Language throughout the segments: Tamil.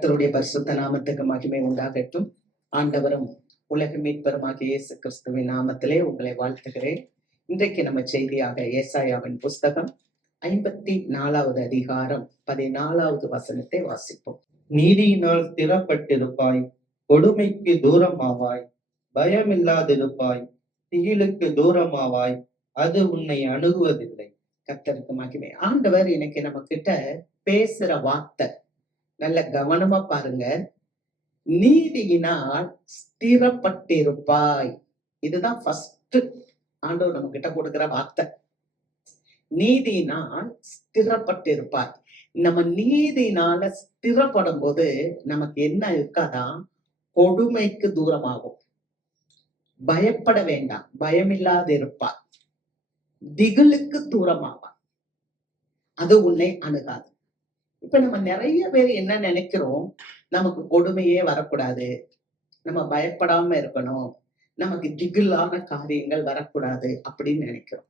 கர்த்தருடைய பரிசுத்த நாமத்துக்கு மகிமை உண்டாகட்டும். ஆண்டவரும் உலக மீட்பருமாகிய இயேசு கிறிஸ்துவின் நாமத்திலே உங்களை வாழ்த்துகிறேன். இன்றைக்கு நம்ம செய்தியாக ஏசாயாவின் புஸ்தகம் 54வது அதிகாரம் 14வது வசனத்தை வாசிப்போம். நீதியினால் ஸ்திரப்பட்டிருப்பாய், கொடுமைக்கு தூரமாவாய், பயமில்லாதிருப்பாய், திகிலுக்கு தூரமாவாய், அது உன்னை அணுகுவதில்லை. கர்த்தருக்கு மகிமை. ஆண்டவர் இன்னைக்கு நம்ம கிட்ட பேசுற வார்த்தை நல்ல கவனமா பாருங்க. நீதியினால் ஸ்திரப்பட்டிருப்பாய். இதுதான் ஃபர்ஸ்ட் ஆண்டவர் நம்ம கிட்ட கொடுக்கிற வார்த்தை. நீதியினால் ஸ்திரப்பட்டிருப்பாய். நம்ம நீதினால ஸ்திரப்படும் போது நமக்கு என்ன இருக்காதான்? கொடுமைக்கு தூரமாகும். பயப்பட வேண்டாம், பயமில்லாது இருப்பாய். திகிலுக்கு தூரமாவாய், அது உன்னை அணுகாது. இப்ப நம்ம நிறைய பேர் என்ன நினைக்கிறோம்? நமக்கு கொடுமையே வரக்கூடாது, நம்ம பயப்படாம இருக்கணும், நமக்கு திகிலான காரியங்கள் வரக்கூடாது அப்படின்னு நினைக்கிறோம்.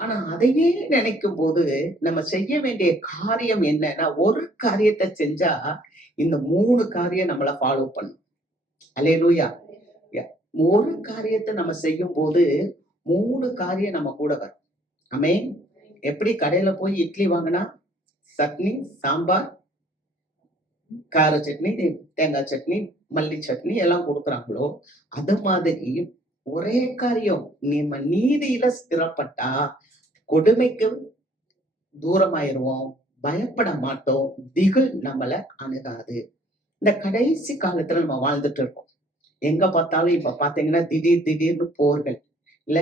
ஆனா அதையே நினைக்கும் போது நம்ம செய்ய வேண்டிய காரியம் என்னன்னா, ஒரு காரியத்தை செஞ்சா இந்த 3 காரியம் நம்மள ஃபாலோ பண்ணும். அல்லேலூயா. ஒரு காரியத்தை நம்ம செய்யும் போது 3 காரியம் நம்ம கூட வரும். ஆமென். எப்படி கடையில போய் இட்லி வாங்கினா சட்னி, சாம்பார், கார சட்னி, தேங்காய் சட்னி, மல்லி சட்னி எல்லாம் கொடுக்குறாங்களோ, அது மாதிரி ஒரே காரியம், நம்ம நீதியில ஸ்திரப்பட்டா கொடுமைக்கு தூரமாயிருவோம், பயப்பட மாட்டோம், திகில் நம்மள அணுகாது. இந்த கடைசி காலத்துல நம்ம வாழ்ந்துட்டு இருக்கோம். எங்க பார்த்தாலும் இப்ப பாத்தீங்கன்னா திடீர்னு போர்கள் இல்ல.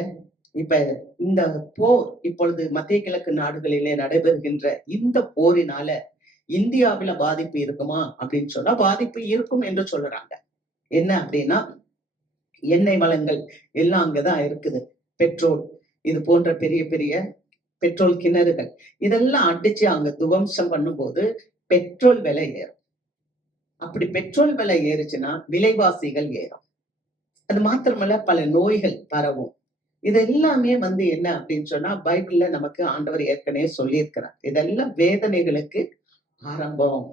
இப்ப இந்த போர் இப்பொழுது மத்திய கிழக்கு நாடுகளிலே நடைபெறுகின்ற இந்த போரினால இந்தியாவில பாதிப்பு இருக்குமா அப்படின்னு சொன்னா பாதிப்பு இருக்கும் என்று சொல்றாங்க. என்ன அப்படின்னா, எண்ணெய் வளங்கள் எல்லாம் அங்கதான் இருக்குது. பெட்ரோல், இது போன்ற பெரிய பெரிய பெட்ரோல் கிணறுகள் இதெல்லாம் அடிச்சு அங்க துவம்சம் பண்ணும்போது பெட்ரோல் விலை ஏறும். அப்படி பெட்ரோல் விலை ஏறுச்சுன்னா விலைவாசிகள் ஏறும். அது மாத்திரமல்ல, பல நோய்கள் பரவும். இது எல்லாமே என்ன அப்படின்னு சொன்னா, பைபிள்ல நமக்கு ஆண்டவர் ஏற்கனவே சொல்லியிருக்கிறார். இதெல்லாம் வேதனைகளுக்கு ஆரம்பம்,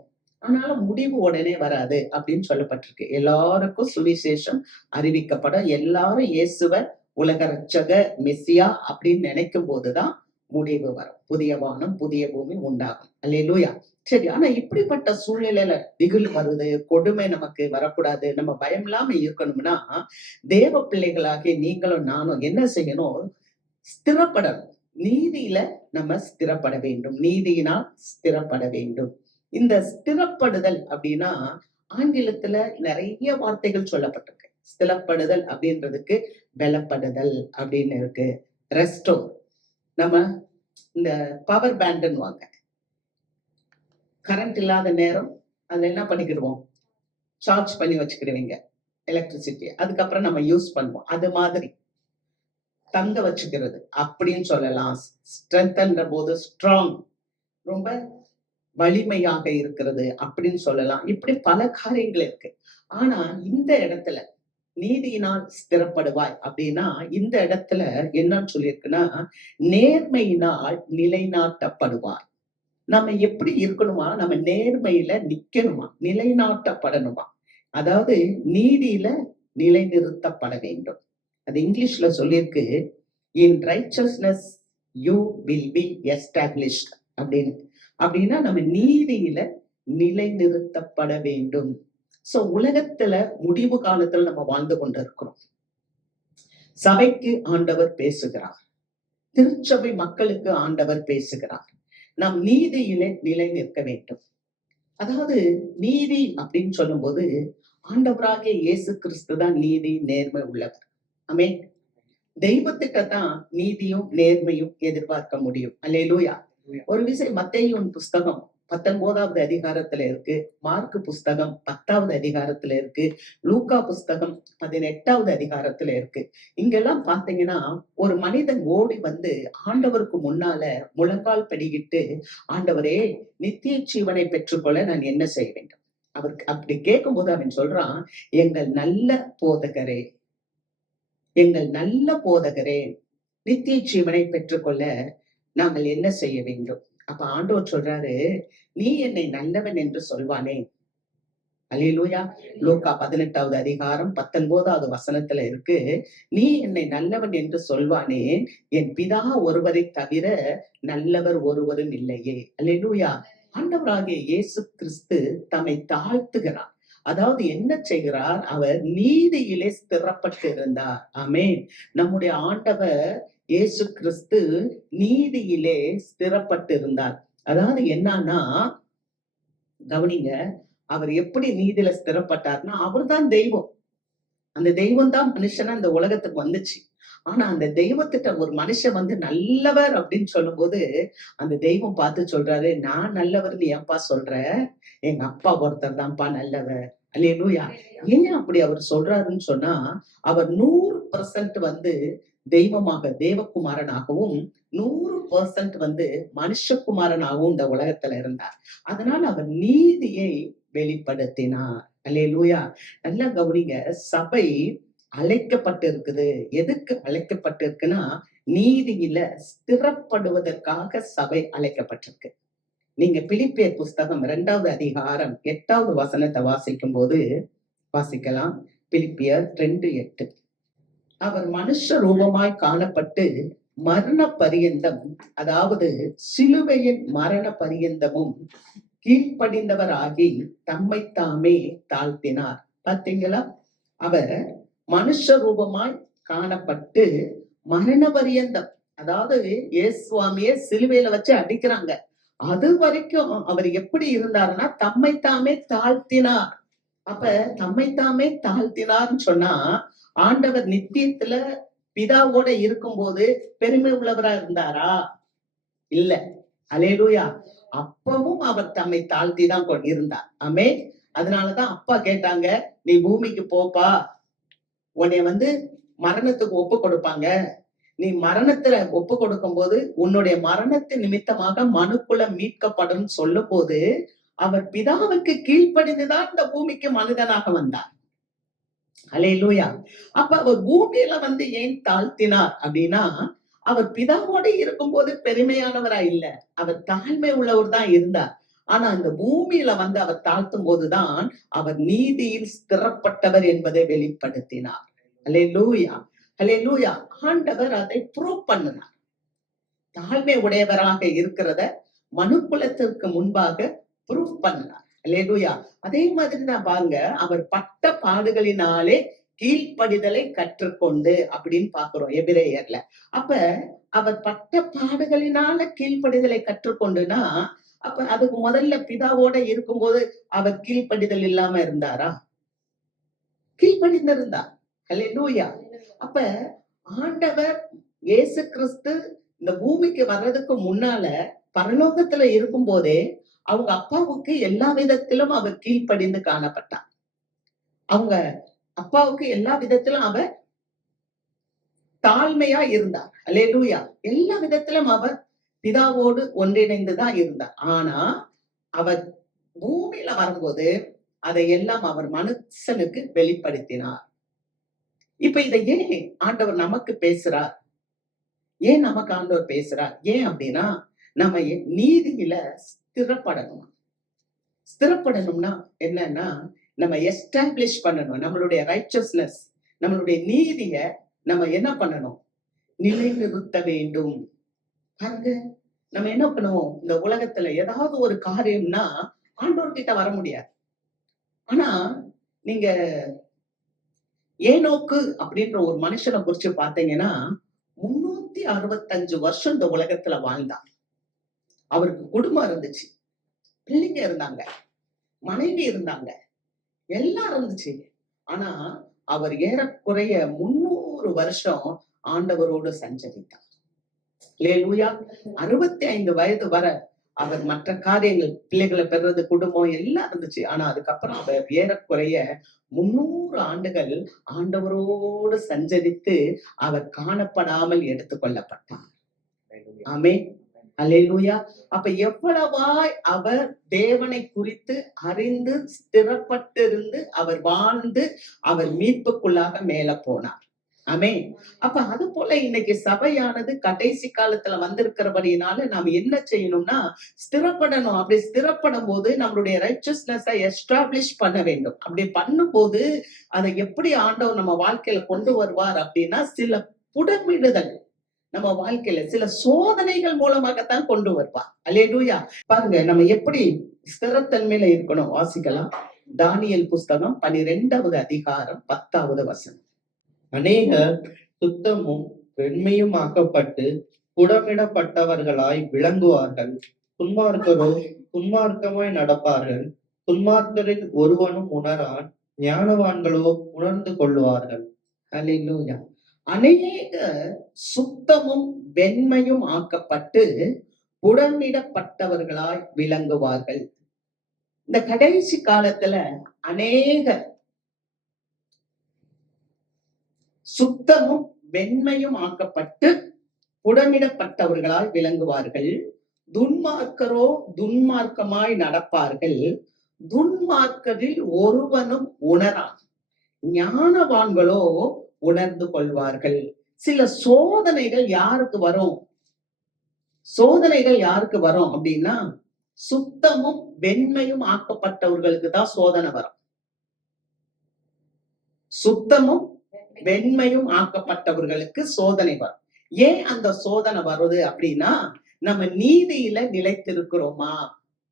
ஆனாலும் முடிவு உடனே வராது அப்படின்னு சொல்லப்பட்டிருக்கு. எல்லாருக்கும் சுவிசேஷம் அறிவிக்கப்படும். எல்லாரும் இயேசுவ உலக ரட்சக மெசியா அப்படின்னு நினைக்கும் போதுதான் முடிவு வரும். புதிய வானம் புதிய பூமி உண்டாகும். அல்லேலூயா. சரி, ஆனா இப்படிப்பட்ட சூழ்நிலையில திகில் வருது, கொடுமை நமக்கு வரக்கூடாது, நம்ம பயம் இல்லாம இருக்கணும்னா தேவ பிள்ளைகளாகிய நீங்களும் நானும் என்ன செய்யணும்? ஸ்திரப்படணும். நீதியில நம்ம ஸ்திரப்பட வேண்டும். நீதியினால் ஸ்திரப்பட வேண்டும். இந்த ஸ்திரப்படுதல் அப்படின்னா ஆங்கிலத்துல நிறைய வார்த்தைகள் சொல்லப்பட்டிருக்கு. ஸ்திரப்படுதல் அப்படின்றதுக்கு பலப்படுதல் அப்படின்னு இருக்கு, ரெஸ்டோர். நம்ம இந்த பவர் பேண்டுன்னு வாங்க, கரண்ட் இல்லாத நேரம் அதுல என்ன பண்ணிக்கிடுவோம்? சார்ஜ் பண்ணி வச்சுக்கிடுவீங்க எலக்ட்ரிசிட்டி. அதுக்கப்புறம் நம்ம யூஸ் பண்ணுவோம். அது மாதிரி தங்க வச்சுக்கிறது அப்படின்னு சொல்லலாம். ஸ்ட்ரென்த்ன்ற போது ஸ்ட்ராங், ரொம்ப வலிமையாக இருக்கிறது அப்படின்னு சொல்லலாம். இப்படி பல காரியங்கள் இருக்கு. ஆனா இந்த இடத்துல நீதியினால் ஸ்திரப்படுவாய் அப்படின்னா இந்த இடத்துல என்னன்னு சொல்லியிருக்குன்னா, நேர்மையினால் நிலைநாட்டப்படுவாய். நம்ம எப்படி இருக்கணுமா? நம்ம நேர்மையில நிக்கணுமா, நிலைநாட்டப்படணுமா. அதாவது நீதியில நிலைநிறுத்தப்பட வேண்டும். அது இங்கிலீஷ்ல சொல்லியிருக்கு, in richness you will be established அப்படின்னு. அப்படின்னா நம்ம நீதியில நிலைநிறுத்தப்பட வேண்டும். சோ உலகத்துல முடிவு காலத்துல நம்ம வாழ்ந்து கொண்டு இருக்கிறோம். சபைக்கு ஆண்டவர் பேசுகிறார், திருச்சபை மக்களுக்கு ஆண்டவர் பேசுகிறார். நாம் நீதியிலே நிலை நிற்க வேண்டும். அதாவது நீதி அப்படின்னு சொல்லும் போது ஆண்டவராகிய இயேசு கிறிஸ்து தான் நீதி நேர்மை உள்ளவர். ஆமென். தெய்வத்துக்குத்தான் நீதியும் நேர்மையும் எதிர்பார்க்க முடியும். அல்லேலூயா. ஒரு விஷயம் மத்தேயுவின் புஸ்தகம் 19வது அதிகாரத்துல இருக்கு, மார்க் புஸ்தகம் 10வது அதிகாரத்துல இருக்கு, லூக்கா புஸ்தகம் 18வது அதிகாரத்துல இருக்கு. இங்கெல்லாம் பாத்தீங்கன்னா ஒரு மனிதன் ஓடி வந்து ஆண்டவருக்கு முன்னால முழங்கால் படிக்கிட்டு, ஆண்டவரே நித்திய ஜீவனை பெற்றுக்கொள்ள நான் என்ன செய்ய வேண்டும்? அவருக்கு அப்படி கேட்கும் போது அவன் சொல்றான், எங்கள் நல்ல போதகரே, எங்கள் நல்ல போதகரே, நித்திய ஜீவனை பெற்றுக்கொள்ள நாங்கள் என்ன செய்ய வேண்டும்? அப்ப ஆண்டவர் சொல்றாரு, நீ என்னை நல்லவன் என்று சொல்வானே, அல்லேலூயா. லூக்கா 18வது அதிகாரம் 19வது வசனத்துல இருக்கு, நீ என்னை நல்லவன் என்று சொல்வானேன், என் பிதா ஒருவரை தவிர நல்லவர் ஒருவரும் இல்லையே. அல்லேலூயா. ஆண்டவராகிய இயேசு கிறிஸ்து தம்மை தாழ்த்துகிறார். அதாவது என்ன செய்கிறார்? அவர் நீதியிலே ஸ்திரப்பட்டு இருந்தார். ஆமென். நம்முடைய ஆண்டவர் இயேசு கிறிஸ்து நீதியிலே ஸ்திரப்பட்டு இருந்தார். அதாவது என்னன்னா, கவனிங்க, அவர் எப்படி நீதியில ஸ்திரப்பட்டார்னா, அவர்தான் தெய்வம். அந்த தெய்வம் தான் மனுஷனா இந்த உலகத்துக்கு வந்துச்சு. ஆனா அந்த தெய்வத்திட்ட ஒரு மனுஷன் வந்து நல்லவர் அப்படின்னு சொல்லும்போது, அந்த தெய்வம் பார்த்து சொல்றாரு, நான் நல்லவர்னு ஏன்பா சொல்ற? எங்க அப்பா ஒருத்தர் தான்ப்பா நல்லவர். அல்லேலூயா. ஏன் அப்படி அவர் சொல்றாருன்னு சொன்னா, அவர் 100% வந்து தெய்வமாக தேவகுமாரனாகவும் 100% வந்து மனுஷகுமாரனாகவும் இந்த உலகத்துல இருந்தார். அதனால அவர் நீதியை வெளிப்படுத்தினார். அல்லேலூயா. நல்லா கவனிங்க, சபை அழைக்கப்பட்டிருக்குது. எதுக்கு அழைக்கப்பட்டிருக்குன்னா, நீதியில ஸ்திரப்படுவதற்காக சபை அழைக்கப்பட்டிருக்கு. நீங்க பிலிப்பியர் புஸ்தகம் 2வது அதிகாரம் 8வது வசனத்தை வாசிக்கும் போது வாசிக்கலாம். பிலிப்பியர் 2:8. அவர் மனுஷ ரூபமாய் காணப்பட்டு மரண பரியந்தம், அதாவது சிலுவையின் மரண பரியந்தமும் கீழ்ப்படிந்தவர் ஆகி தம்மை தாமே தாழ்த்தினார். பாத்தீங்களா? அவர் மனுஷ ரூபமாய் காணப்பட்டு மரண பரியந்தம், அதாவது இயேசுவாமியே சிலுவையில வச்சு அடிக்கிறாங்க. அது வரைக்கும் அவர் எப்படி இருந்தாருன்னா, தம்மை தாமே தாழ்த்தினார். அப்ப தம்மை தாமே தாழ்த்தினார்னு சொன்னா, ஆண்டவர் நித்தியத்துல பிதாவோட இருக்கும்போது பெருமை உள்ளவரா இருந்தாரா? இல்ல. அல்லேலூயா. அப்பவும் அவர் தம்மை தாழ்த்தி தான் இருந்தார். ஆமென். அதனாலதான் அப்பா கேட்டாங்க, நீ பூமிக்கு போப்பா, உன்னை வந்து மரணத்துக்கு ஒப்பு கொடுப்பாங்க. நீ மரணத்துல ஒப்பு கொடுக்கும் போது உன்னுடைய மரணத்தின் நிமித்தமாக மனுக்குலம் மீட்கப்படும் சொல்லும் போது, அவர் பிதாவுக்கு கீழ்ப்படிந்துதான் இந்த பூமிக்கு மனிதனாக வந்தார். அல்லேலூயா. அப்ப அவர் பூமியில வந்து ஏன் தாழ்த்தினார் அப்படின்னா, அவர் பிதாவோடு இருக்கும்போது பெருமையானவரா இல்ல, அவர் தாழ்மை உள்ளவர் தான் இருந்தார். ஆனா அந்த பூமியில வந்து அவர் தாழ்த்தும் போதுதான் அவர் நீதியில் ஸ்திரப்பட்டவர் என்பதை வெளிப்படுத்தினார். அல்லேலூயா. அல்லேலூயா. ஆண்டவர் அதை ப்ரூவ் பண்ணினார். தாழ்மை உடையவராக இருக்கிறத மனுக்குலத்திற்கு முன்பாக ப்ரூவ் பண்ணினார். அல்லேலூயா. அதே மாதிரி தான் பாருங்க, அவர் பட்ட பாடுகளினாலே கீழ்ப்படிதலை கற்றுக்கொண்டு அப்படின்னு பாக்குறோம் எபிரேயர்ல. அப்ப அவர் பட்ட பாடுகளினால கீழ்ப்படிதலை கற்றுக்கொண்டுனா, அப்ப அதுக்கு முதல்ல பிதாவோட இருக்கும்போது அவர் கீழ்ப்படிதல் இல்லாம இருந்தாரா? கீழ்ப்படிந்திருந்தார். அல்லேலூயா. அப்ப ஆண்டவர் இயேசு கிறிஸ்து இந்த பூமிக்கு வர்றதுக்கு முன்னால பரலோகத்துல இருக்கும் போதே அவங்க அப்பாவுக்கு எல்லா விதத்திலும் அவர் கீழ்ப்படிந்து காணப்பட்டார். அவங்க அப்பாவுக்கு எல்லா விதத்திலும் அவர் தாழ்மையா இருந்தார். அல்லேலூயா. எல்லா விதத்திலும் அவர் பிதாவோடு ஒன்றிணைந்துதான் இருந்தார். ஆனா அவர் பூமியில வரும்போது அதையெல்லாம் அவர் மனுஷனுக்கு வெளிப்படுத்தினார். இப்ப இதை ஏன் ஆண்டவர் நமக்கு பேசுறார்? ஏன் நமக்கு ஆண்டவர் பேசுறார்? ஏன் அப்படின்னா, நம்ம நீதியில ஸ்திரப்படணும். ஸ்திரப்படணும்னா என்னன்னா, நம்ம எஸ்டாப்ளிஷ் பண்ணணும். நம்மளுடைய ரைச்சஸ்னஸ், நம்மளுடைய நீதிய நம்ம என்ன பண்ணணும்? நிலைநிறுத்த வேண்டும். பாருங்க, நம்ம என்ன பண்ணுவோம்? இந்த உலகத்துல ஏதாவது ஒரு காரியம்னா ஆண்டவர்கிட்ட வர முடியாது. ஆனா நீங்க ஏனோக்கு அப்படின்ற ஒரு மனுஷனை குறிச்சு பாத்தீங்கன்னா, 365 வருஷம் இந்த உலகத்துல வாழ்ந்தார். அவருக்கு குடும்பம் இருந்துச்சு, பிள்ளைங்க இருந்தாங்க, மனைவி இருந்தாங்க, எல்லாம் இருந்துச்சு. ஆனா அவர் ஏறக்குறைய 300 வருஷம் ஆண்டவரோடு சஞ்சரித்தார். அல்லேலூயா. 65 வயது வர அவர் மற்ற காரியங்கள், பிள்ளைகளை பெறுறது, குடும்பம் எல்லாம் இருந்துச்சு. ஆனா அதுக்கப்புறம் அவர் ஏறக்குறைய 300 ஆண்டுகள் ஆண்டவரோடு சஞ்சரித்து அவர் காணப்படாமல் எடுத்துக்கொள்ளப்பட்டார். ஆமென். அல்லேலூயா. அப்ப எவ்வளவாய் அவர் தேவனை குறித்து அறிந்து ஸ்திரப்பட்டிருந்து அவர் வாழ்ந்து அவர் மீட்புக்குள்ளாக மேல போனார். ஆமென். அப்ப அது போல இன்னைக்கு சபையானது கடைசி காலத்துல வந்திருக்கிறபடினால நாம் என்ன செய்யணும்னா ஸ்திரப்படணும். அப்படி ஸ்திரப்படும் போது நம்மளுடைய ரைச்சஸ்னஸை எஸ்டாப்ளிஷ் பண்ண வேண்டும். அப்படி பண்ணும்போது அதை எப்படி ஆண்டவர் நம்ம வாழ்க்கையில கொண்டு வருவார் அப்படின்னா சில புடமிடுதல் நம்ம வாழ்க்கையில சில சோதனைகள் மூலமாகத்தான் கொண்டு வருவார். அல்லேலூயா. பாருங்க நம்ம எப்படி ஸ்திரத்தன்மையில இருக்கணும். வாசிக்கலாம். தானியேல் புஸ்தகம் 12வது அதிகாரம் 10வது வசனம். அநேகர் சுத்தமும் வெண்மையும் ஆக்கப்பட்டு புடமிடப்பட்டவர்களாய் விளங்குவார்கள். துன்மார்க்கரோ துன்மார்க்கமாய் நடப்பார்கள். துன்மார்க்கரில் ஒருவனும் உணரான். ஞானவான்களோ உணர்ந்து கொள்வார்கள். அல்லேலூயா. அநேக சுத்தமும் வெண்மையும் ஆக்கப்பட்டு புடமிடப்பட்டவர்களாய் விளங்குவார்கள். இந்த கடைசி காலத்துல அநேக சுத்தமும் வெண்மையும் ஆக்கப்பட்டு புடமிடப்பட்டவர்களாய் விளங்குவார்கள். துன்மார்க்கரோ துன்மார்க்கமாய் நடப்பார்கள். துன்மார்க்கரில் ஒருவனும் உணரான். ஞானவான்களோ உணர்ந்து கொள்வார்கள். சில சோதனைகள் யாருக்கு வரும்? சோதனைகள் யாருக்கு வரும் அப்படின்னா சுத்தமும் வெண்மையும் ஆக்கப்பட்டவர்களுக்கு தான் சோதனை வரும். சுத்தமும் வெண்மையும் ஆக்கப்பட்டவர்களுக்கு சோதனை வரும். ஏன் அந்த சோதனை வருது அப்படின்னா நம்ம நீதியில நிலைத்திருக்கிறோமா?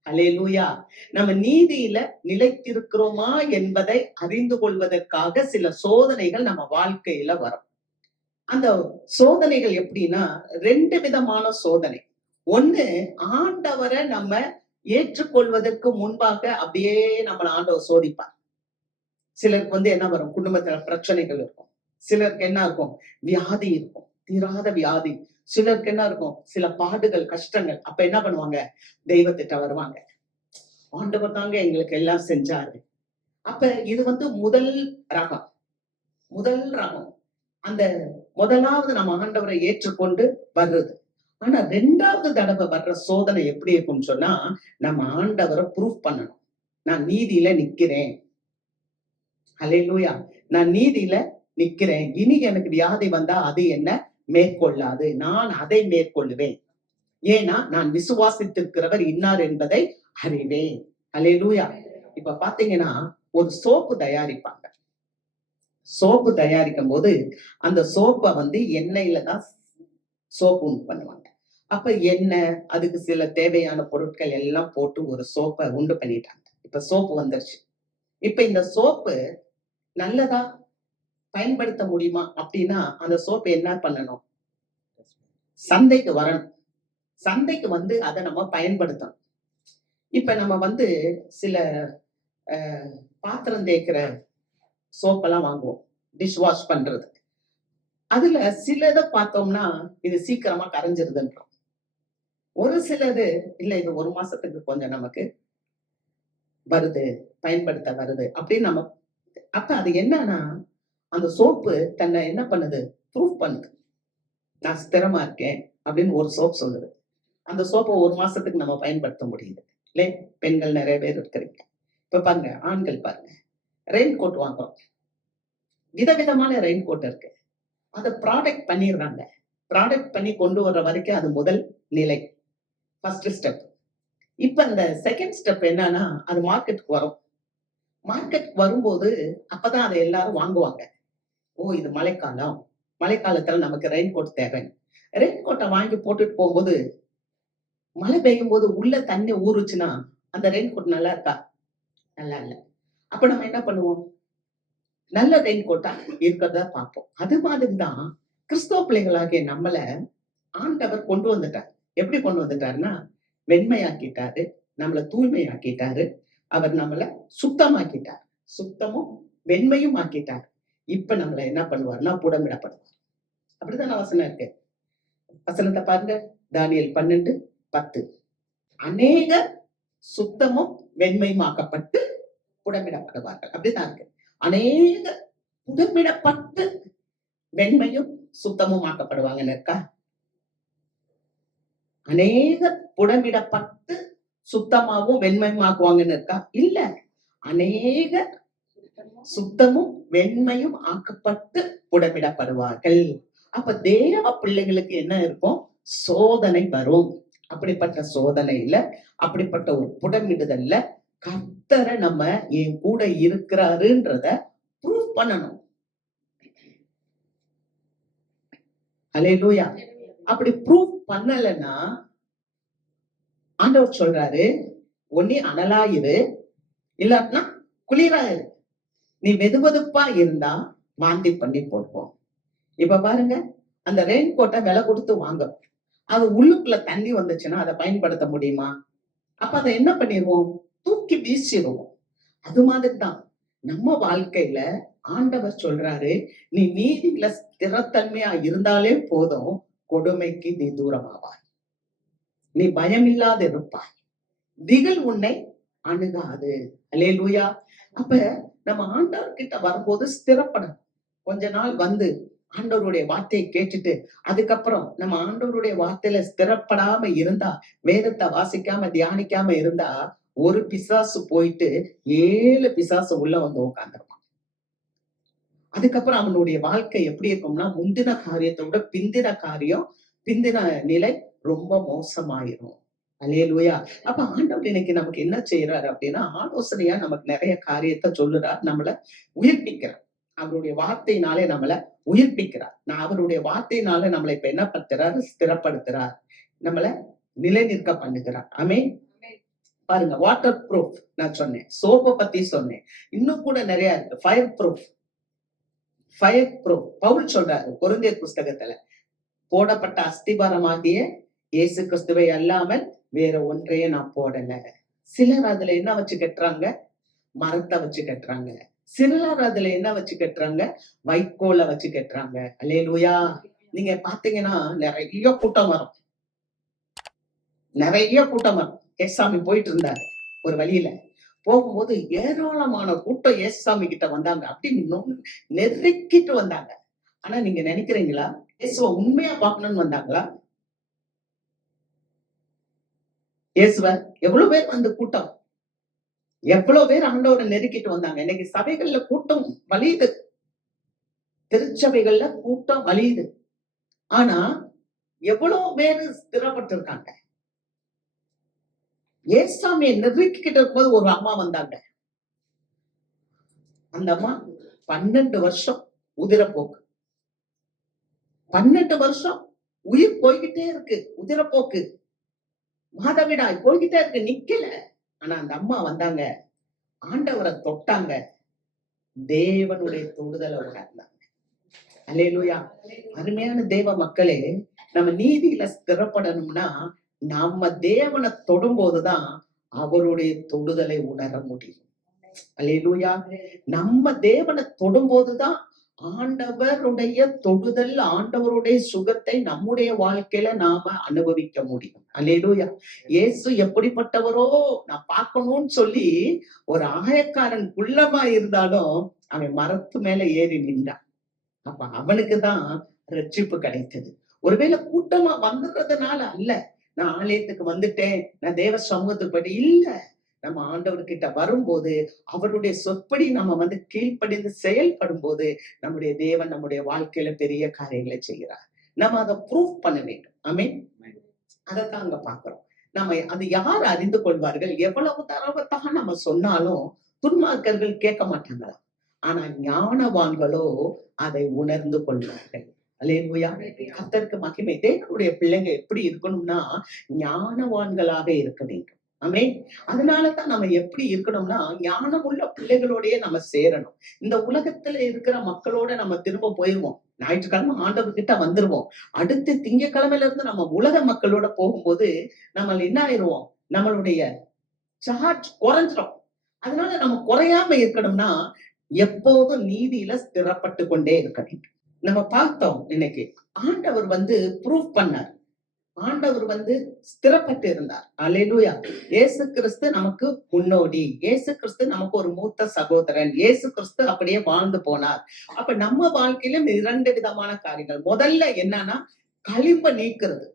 அல்லேலூயா. நம்ம நீதியில நிலைத்திருக்கிறோமா என்பதை அறிந்து கொள்வதற்காக சில சோதனைகள் நம்ம வாழ்க்கையில வரும். அந்த சோதனைகள் எப்படின்னா 2 விதமான சோதனை. ஒண்ணு, ஆண்டவரை நம்ம ஏற்றுக்கொள்வதற்கு முன்பாக அப்படியே நம்மள ஆண்டவர் சோதிப்பார். சிலருக்கு என்ன வரும்? குடும்பத்துல பிரச்சனைகள் இருக்கும். சிலருக்கு என்ன இருக்கும்? வியாதி இருக்கும், தீராத வியாதி. சிலருக்கு என்ன இருக்கும்? சில பாடுகள், கஷ்டங்கள். அப்ப என்ன பண்ணுவாங்க? தெய்வத்திட்ட வருவாங்க. ஆண்டவர் தாங்க எங்களுக்கு எல்லாம் செஞ்சாரு. அப்ப இது முதல் ரகம். முதல் ரகம். அந்த முதலாவது நம்ம ஆண்டவரை ஏற்றுக்கொண்டு வர்றது. ஆனா 2வது தடவை வர்ற சோதனை எப்படி இருக்கும்னு சொன்னா நம்ம ஆண்டவரை ப்ரூஃப் பண்ணணும். நான் நீதியில நிக்கிறேன். அல்லேலூயா. நான் நீதியில நிக்கிறேன். இனி எனக்கு வியாதி வந்தா அது என்ன மேற்கொள்ளாது. நான் அதை மேற்கொள்ளுவேன். ஏன்னா நான் விசுவாசித்திருக்கிறவர் இன்னார் என்பதை அறிவேன். அல்லேலூயா. இப்ப பாத்தீங்கன்னா ஒரு சோப்பு தயாரிப்பாங்க. சோப்பு தயாரிக்கும் போது அந்த சோப்பை எண்ணெயில தான் சோப்பு உண்டு பண்ணுவாங்க. அப்ப எண்ணெய், அதுக்கு சில தேவையான பொருட்கள் எல்லாம் போட்டு ஒரு சோப்பை உண்டு பண்ணிட்டாங்க. இப்ப சோப்பு வந்துருச்சு. இப்ப இந்த சோப்பு நல்லதா பயன்படுத்த முடியுமா அப்படின்னா அந்த சோப்பு என்ன பண்ணணும்? சந்தைக்கு வரணும். சந்தைக்கு அதை நம்ம பயன்படுத்தணும். இப்ப நம்ம சில பாத்திரம் தேய்க்கிற சோப்பெல்லாம் வாங்குவோம், டிஷ் வாஷ் பண்றது. அதுல சிலதை பார்த்தோம்னா இது சீக்கிரமா கரைஞ்சிருதுன்றோம். ஒரு சிலது இல்ல, இது 1 மாசத்துக்கு கொஞ்சம் நமக்கு வருது, பயன்படுத்த வருது அப்படின்னு நம்ம. அப்ப அது என்னன்னா அந்த சோப்பு தன்னை என்ன பண்ணுது? ப்ரூஃப் பண்ணுது. நான் ஸ்திரமா இருக்கேன் அப்படின்னு ஒரு சோப் சொல்லுது. அந்த சோப்பை 1 மாசத்துக்கு நம்ம பயன்படுத்த முடியுது. இல்லையா? பெண்கள் நிறைய பேர் இருக்கிறீங்க. இப்ப பாருங்க, ஆண்கள் பாருங்க, ரெயின் கோட் வாங்குறோம். விதவிதமான ரெயின் கோட் இருக்கு. அதை ப்ராடக்ட் பண்ணிடுறாங்க. ப்ராடக்ட் பண்ணி கொண்டு வர்ற வரைக்கும் அது முதல் நிலை, ஃபர்ஸ்ட் ஸ்டெப். இப்ப இந்த செகண்ட் ஸ்டெப் என்னன்னா அது மார்க்கெட்டுக்கு வரும். மார்க்கெட்டுக்கு வரும்போது அப்பதான் அதை எல்லாரும் வாங்குவாங்க. ஓ, இது மழைக்காலம், மழைக்காலத்துல நமக்கு ரெயின் கோட் தேவை. ரெயின் கோட்டை வாங்கி போட்டுட்டு போகும்போது மழை பெய்யும் போது உள்ள தண்ணி ஊறுச்சுன்னா அந்த ரெயின் கோட் நல்லா இருக்கா? நல்லா இல்ல. அப்ப நம்ம என்ன பண்ணுவோம்? நல்ல ரெயின் கோட்டா இருக்கிறத பார்ப்போம். அது மாதிரிதான் கிறிஸ்தவ பிள்ளைகளாகிய நம்மள ஆண்டவர் கொண்டு வந்துட்டார். எப்படி கொண்டு வந்துட்டாருன்னா வெண்மையாக்கிட்டாரு, நம்மள தூய்மையாக்கிட்டாரு, அவர் நம்மள சுத்தமாக்கிட்டார். சுத்தமும் வெண்மையும் ஆக்கிட்டார். இப்ப நம்மள என்ன பண்ணுவார்னா புடமிடப்படுவார். அப்படிதான் வசனம் இருக்கு. வசனத்தை பாருங்க. தானியேல் 12:10. அநேக சுத்தமும் வெண்மையும் ஆக்கப்பட்டு புடமிடப்படுவார்கள். அப்படிதான் இருக்கு. அநேக புடமிடப்பட்டு வெண்மையும் சுத்தமும் ஆக்கப்படுவாங்கன்னு இருக்கா? அநேக புடமிடப்பட்டு சுத்தமாகவும் வெண்மையும் ஆக்குவாங்கன்னு இருக்கா? இல்ல. அநேக சுத்தமும் வெண்மையும் ஆக்கப்பட்டு புடமிடப்படுவார்கள். அப்ப தேவ பிள்ளைகளுக்கு என்ன இருக்கும்? சோதனை வரும். அப்படிப்பட்ட சோதனையில, அப்படிப்பட்ட ஒரு புடமிடுதல்ல கர்த்தரை நம்ம என் கூட இருக்கிறாருன்றத ப்ரூவ் பண்ணணும். அல்லேலூயா. அப்படி ப்ரூவ் பண்ணலன்னா ஆண்டவர் சொல்றாரு, ஒண்ணே அனலாயிரு, இல்லாட்டினா குளிராயிரு. நீ வெதுவெதுப்பா இருந்தா வாந்தி பண்ணி போடுவோம். இப்ப பாருங்க, அந்த ரெயின் கோட்டை விலை கொடுத்து வாங்க, அது உள்ளுக்குள்ள தண்ணி வந்துச்சுன்னா அதை பயன்படுத்த முடியுமா? அப்ப அதை என்ன பண்ணிடுவோம்? தூக்கி வீசிடுவோம். அது மாதிரிதான் நம்ம வாழ்க்கையில ஆண்டவர் சொல்றாரு, நீ நீதியில ஸ்திரத்தன்மையா இருந்தாலே போதும், கொடுமைக்கு நீ தூரமாவாய், நீ பயமில்லாத இருப்பாய், திகில் உன்னை அணுகாது. அல்லேலூயா. அப்ப நம்ம ஆண்டவர் கிட்ட வரும்போது ஸ்திரப்படணும். கொஞ்ச நாள் வந்து ஆண்டவருடைய வார்த்தையை கேட்டுட்டு அதுக்கப்புறம் நம்ம ஆண்டவருடைய வார்த்தையில ஸ்திரப்படாம இருந்தா, வேதத்தை வாசிக்காம தியானிக்காம இருந்தா, ஒரு பிசாசு போயிட்டு 7 பிசாசு உள்ள வந்து உட்கார்ந்துருவான். அதுக்கப்புறம் அவனுடைய வாழ்க்கை எப்படி இருக்கும்னா, முந்தின காரியத்தை விட பிந்தின நிலை ரொம்ப மோசமாயிரும். அல்லேலூயா. அப்ப ஆண்டவர் இன்னைக்கு நமக்கு என்ன செய்யறாரு அப்படின்னா, ஆலோசனையா நமக்கு நிறைய காரியத்தை சொல்லுறார், நம்மள உயிர்ப்பிக்கிறார். அவருடைய வார்த்தையினாலே நம்மள உயிர்ப்பிக்கிறார். அவருடைய வார்த்தையினால நம்மளை இப்ப என்ன படுத்துறாரு? ஸ்திரப்படுத்துறார், நம்மள நிலை நிற்க பண்ணுகிறார். ஆமென். பாருங்க, வாட்டர் ப்ரூஃப் நான் சொன்னேன், சோப்பை பத்தி சொன்னேன், இன்னும் கூட நிறைய இருக்கு. Fire proof. பவுல் சொல்றாரு கொரிந்தியர் புஸ்தகத்துல, போடப்பட்ட அஸ்திபாரமாகிய இயேசு கிறிஸ்துவை அல்லாமல் வேற ஒன்றையே நான் போடல. சிலர் அதுல என்ன வச்சு கட்டுறாங்க? மரத்தை வச்சு கட்டுறாங்க. சிலர் அதுல என்ன வச்சு கட்டுறாங்க? வைக்கோலை வச்சு கட்டுறாங்க. அல்லேலூயா. நீங்க பாத்தீங்கன்னா நிறைய கூட்டம் வரும், நிறைய கூட்டம் வரும். ஏசாமி போயிட்டு இருந்தாரு ஒரு வழியில, போகும்போது ஏராளமான கூட்டம் ஏசாமி கிட்ட வந்தாங்க, அப்படி நெருக்கிட்டு வந்தாங்க. ஆனா நீங்க நினைக்கிறீங்களா இயேசுவை உண்மையா பார்க்கணும்னு வந்தாங்களா? இயேசுவ எவ்வளவு பேர் வந்து கூட்டம், எவ்வளவு பேர் ஆண்டவரை நெருக்கிட்டு வந்தாங்க. இன்னைக்கு சபைகள்ல கூட்டம் வலியுது, திருச்சபைகள்ல கூட்டம் வலியுது. ஆனா எவ்வளவு பேரு ஸ்திரப்பட்டு இருக்காங்க. ஏசாமியை நெருக்கிட்டு இருக்கும்போது ஒரு அம்மா வந்தாங்க. அந்த அம்மா 12 வருஷம் உதிரப்போக்கு, 12 வருஷம் உயிர் போய்கிட்டே இருக்கு, உதிரப்போக்கு, மாதவிடாய் போய்கிட்டே இருக்கு, நிக்கல. ஆனா அந்த அம்மா வந்தாங்க, ஆண்டவரை தொட்டாங்க, தேவனுடைய தொடுதலை உணர்ந்தாங்க. அல்லேலூயா. அருமையான தேவ மக்களே, நம்ம நீதியில ஸ்திரப்படணும்னா நம்ம தேவனை தொடும்போதுதான் அவருடைய தொடுதலை உணர முடியும். அல்லேலூயா. நம்ம தேவனை தொடும்போதுதான் ஆண்டவருடைய தொடுதல், ஆண்டவருடைய சுகத்தை நம்முடைய வாழ்க்கையில நாம அனுபவிக்க முடியும். அல்லேலூயா. இயேசு எப்படிப்பட்டவரோ நான் பார்க்கணும்னு சொல்லி ஒரு ஆயக்காரன் குள்ளமா இருந்தாலும் அவன் மரத்து மேல ஏறி நின்றான். அப்ப அவனுக்குதான் ரட்சிப்பு கிடைத்தது. ஒருவேளை கூட்டமா வந்துடுறதுனால அல்ல, நான் ஆலயத்துக்கு வந்துட்டேன், நான் தேவ சமூகத்துக்கு போயிட்டு இல்ல. நம்ம ஆண்டவர்கிட்ட வரும்போது அவருடைய சொற்படி நம்ம கீழ்ப்படிந்து செயல்படும் போது நம்முடைய தேவன் நம்முடைய வாழ்க்கையில பெரிய காரியங்களை செய்கிறார். நம்ம அதை ப்ரூவ் பண்ண வேண்டும். ஆமென். அதைத்தான் அங்க பாக்குறோம். நம்ம அது யார் அறிந்து கொள்வார்கள்? எவ்வளவு தரவத்தாக நம்ம சொன்னாலும் துன்மார்க்கர்கள் கேட்க மாட்டாங்களா? ஆனா ஞானவான்களோ அதை உணர்ந்து கொள்வார்கள். அல்லேலூயா. கர்த்தருக்கு மகிமை. தேவனுடைய பிள்ளைங்க எப்படி இருக்கணும்னா ஞானவான்களாக இருக்க வேண்டும். ஆமென். அதனாலதான் நம்ம எப்படி இருக்கணும்னா ஞானம் உள்ள பிள்ளைகளோடய நம்ம சேரணும். இந்த உலகத்துல இருக்கிற மக்களோட நம்ம திரும்ப போயிருவோம். ஞாயிற்றுக்கிழமை ஆண்டவர்கிட்ட வந்துருவோம். அடுத்து திங்கட்கிழமையில இருந்து நம்ம உலக மக்களோட போகும்போது நம்ம என்ன ஆயிடுவோம்? நம்மளுடைய சார்ஜ் குறைஞ்சிடும். அதனால நம்ம குறையாம இருக்கணும்னா எப்போதும் நீதியில ஸ்திரப்பட்டு கொண்டே இருக்க வேண்டும். நம்ம பார்த்தோம் இன்னைக்கு ஆண்டவர் ப்ரூவ் பண்ணார், ஆண்டவர் ஸ்திரப்பட்டு இருந்தார். அல்லேலூயா. இயேசு கிறிஸ்து நமக்கு முன்னோடி, இயேசு கிறிஸ்து நமக்கு ஒரு மூத்த சகோதரன், இயேசு கிறிஸ்து அப்படியே வாழ்ந்து போனார். அப்ப நம்ம வாழ்க்கையிலும் 2 விதமான காரியங்கள். முதல்ல என்னன்னா களிம்ப நீக்கிறது.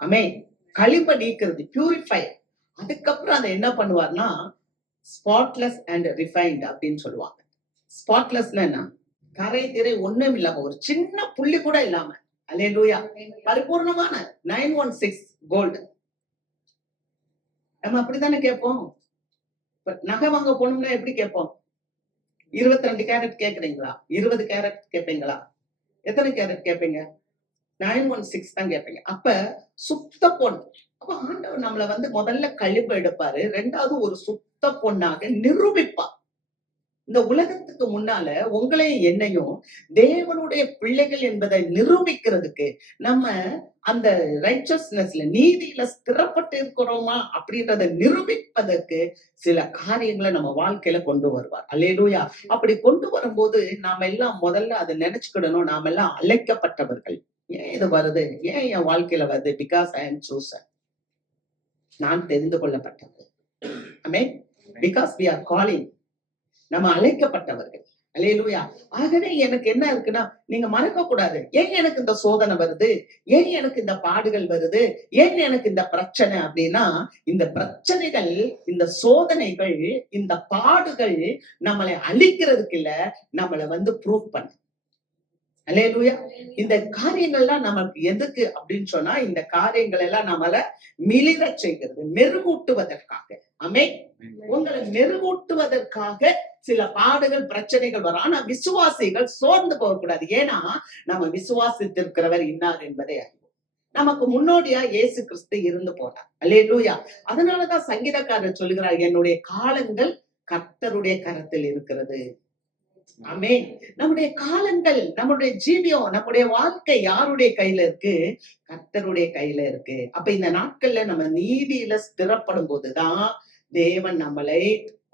ஆமென். களிம்ப நீக்கிறது, பியூரிஃபை. அதுக்கப்புறம் அதை என்ன பண்ணுவார்னா ஸ்பாட்லெஸ் அண்ட் ரிஃபைன்ட் அப்படின்னு சொல்லுவாங்க. ஸ்பாட்லெஸ்னா என்ன? கரை திரை ஒண்ணும் இல்லாம, ஒரு சின்ன புள்ளி கூட இல்லாம, அல்லேலூயா, பரிபூர்ணமான 916 கோல்டு. நம்ம அப்படித்தானே கேட்போம். இப்ப நகை வாங்க போனோம்னா எப்படி கேட்போம்? 22 கேரட் கேக்குறீங்களா? 20 கேரட் கேட்பீங்களா? எத்தனை கேரட் கேட்பீங்க? 916 தான் கேட்பீங்க. அப்ப சுத்த பொன். அப்ப ஆண்டவர் நம்மள முதல்ல கழிவு எடுப்பாரு, ரெண்டாவது ஒரு சுத்த பொன்னாக நிரூபிப்பார். இந்த உலகத்துக்கு முன்னால உங்களையும் என்னையும் தேவனுடைய பிள்ளைகள் என்பதை நிரூபிக்கிறதுக்கு, நம்ம அந்த ரைச்சஸ்னஸ்ல, நீதியில ஸ்திரப்பட்டு இருக்கிறோமா அப்படின்றத நிரூபிப்பதற்கு சில காரியங்களை நம்ம வாழ்க்கையில கொண்டு வருவார். அல்லேலூயா. அப்படி கொண்டு வரும்போது நாம எல்லாம் முதல்ல அதை நினைச்சுக்கிடணும், நாம எல்லாம் அழைக்கப்பட்டவர்கள். ஏன் இது வருது? ஏன் என் வாழ்க்கையில வருது? Because I am chosen. நான் தெரிந்து கொள்ளப்பட்டவர். ஆமென். Because we are calling. நம்ம அழைக்கப்பட்டவர்கள். அல்லேலூயா. ஆகவே எனக்கு என்ன இருக்குன்னா, நீங்க மறக்க கூடாது. ஏன் எனக்கு இந்த சோதனை வருது? ஏன் எனக்கு இந்த பாடுகள் வருது? ஏன் எனக்கு இந்த பிரச்சனை அப்படின்னா, இந்த பிரச்சனைகள், இந்த சோதனைகள், இந்த பாடுகள் நம்மளை அழிக்கிறதுக்கு இல்ல, நம்மளை ப்ரூவ் பண்ண. அல்லேலூயா. இந்த காரியங்கள்லாம் நமக்கு எதுக்கு அப்படின்னு சொன்னா, இந்த காரியங்கள் எல்லாம் நம்மள மிளிர செய்கிறது, மெருகூட்டுவதற்காக. ஆமென். உங்களை மெருகூட்டுவதற்காக சில பாடுகள், பிரச்சனைகள் வரும். ஆனா விசுவாசிகள் சோர்ந்து போகக்கூடாது. ஏன்னா நம்ம விசுவாசித்திருக்கிறவர் இன்னார் என்பதை அறிவோம். நமக்கு முன்னோடியா இயேசு கிறிஸ்து இருந்து போனார். அல்லேலூயா. அதனாலதான் சங்கீதக்காரர் சொல்லுகிறார், என்னுடைய காலங்கள் கர்த்தருடைய கரத்தில் இருக்கிறது. ஆமென். நம்முடைய காலங்கள், நம்முடைய ஜீவியம், நம்முடைய வாழ்க்கை யாருடைய கையில இருக்கு? கர்த்தருடைய கையில இருக்கு. அப்ப இந்த நாட்கள்ல நம்ம நீதியில ஸ்திரப்படும் போதுதான் தேவன் நம்மளை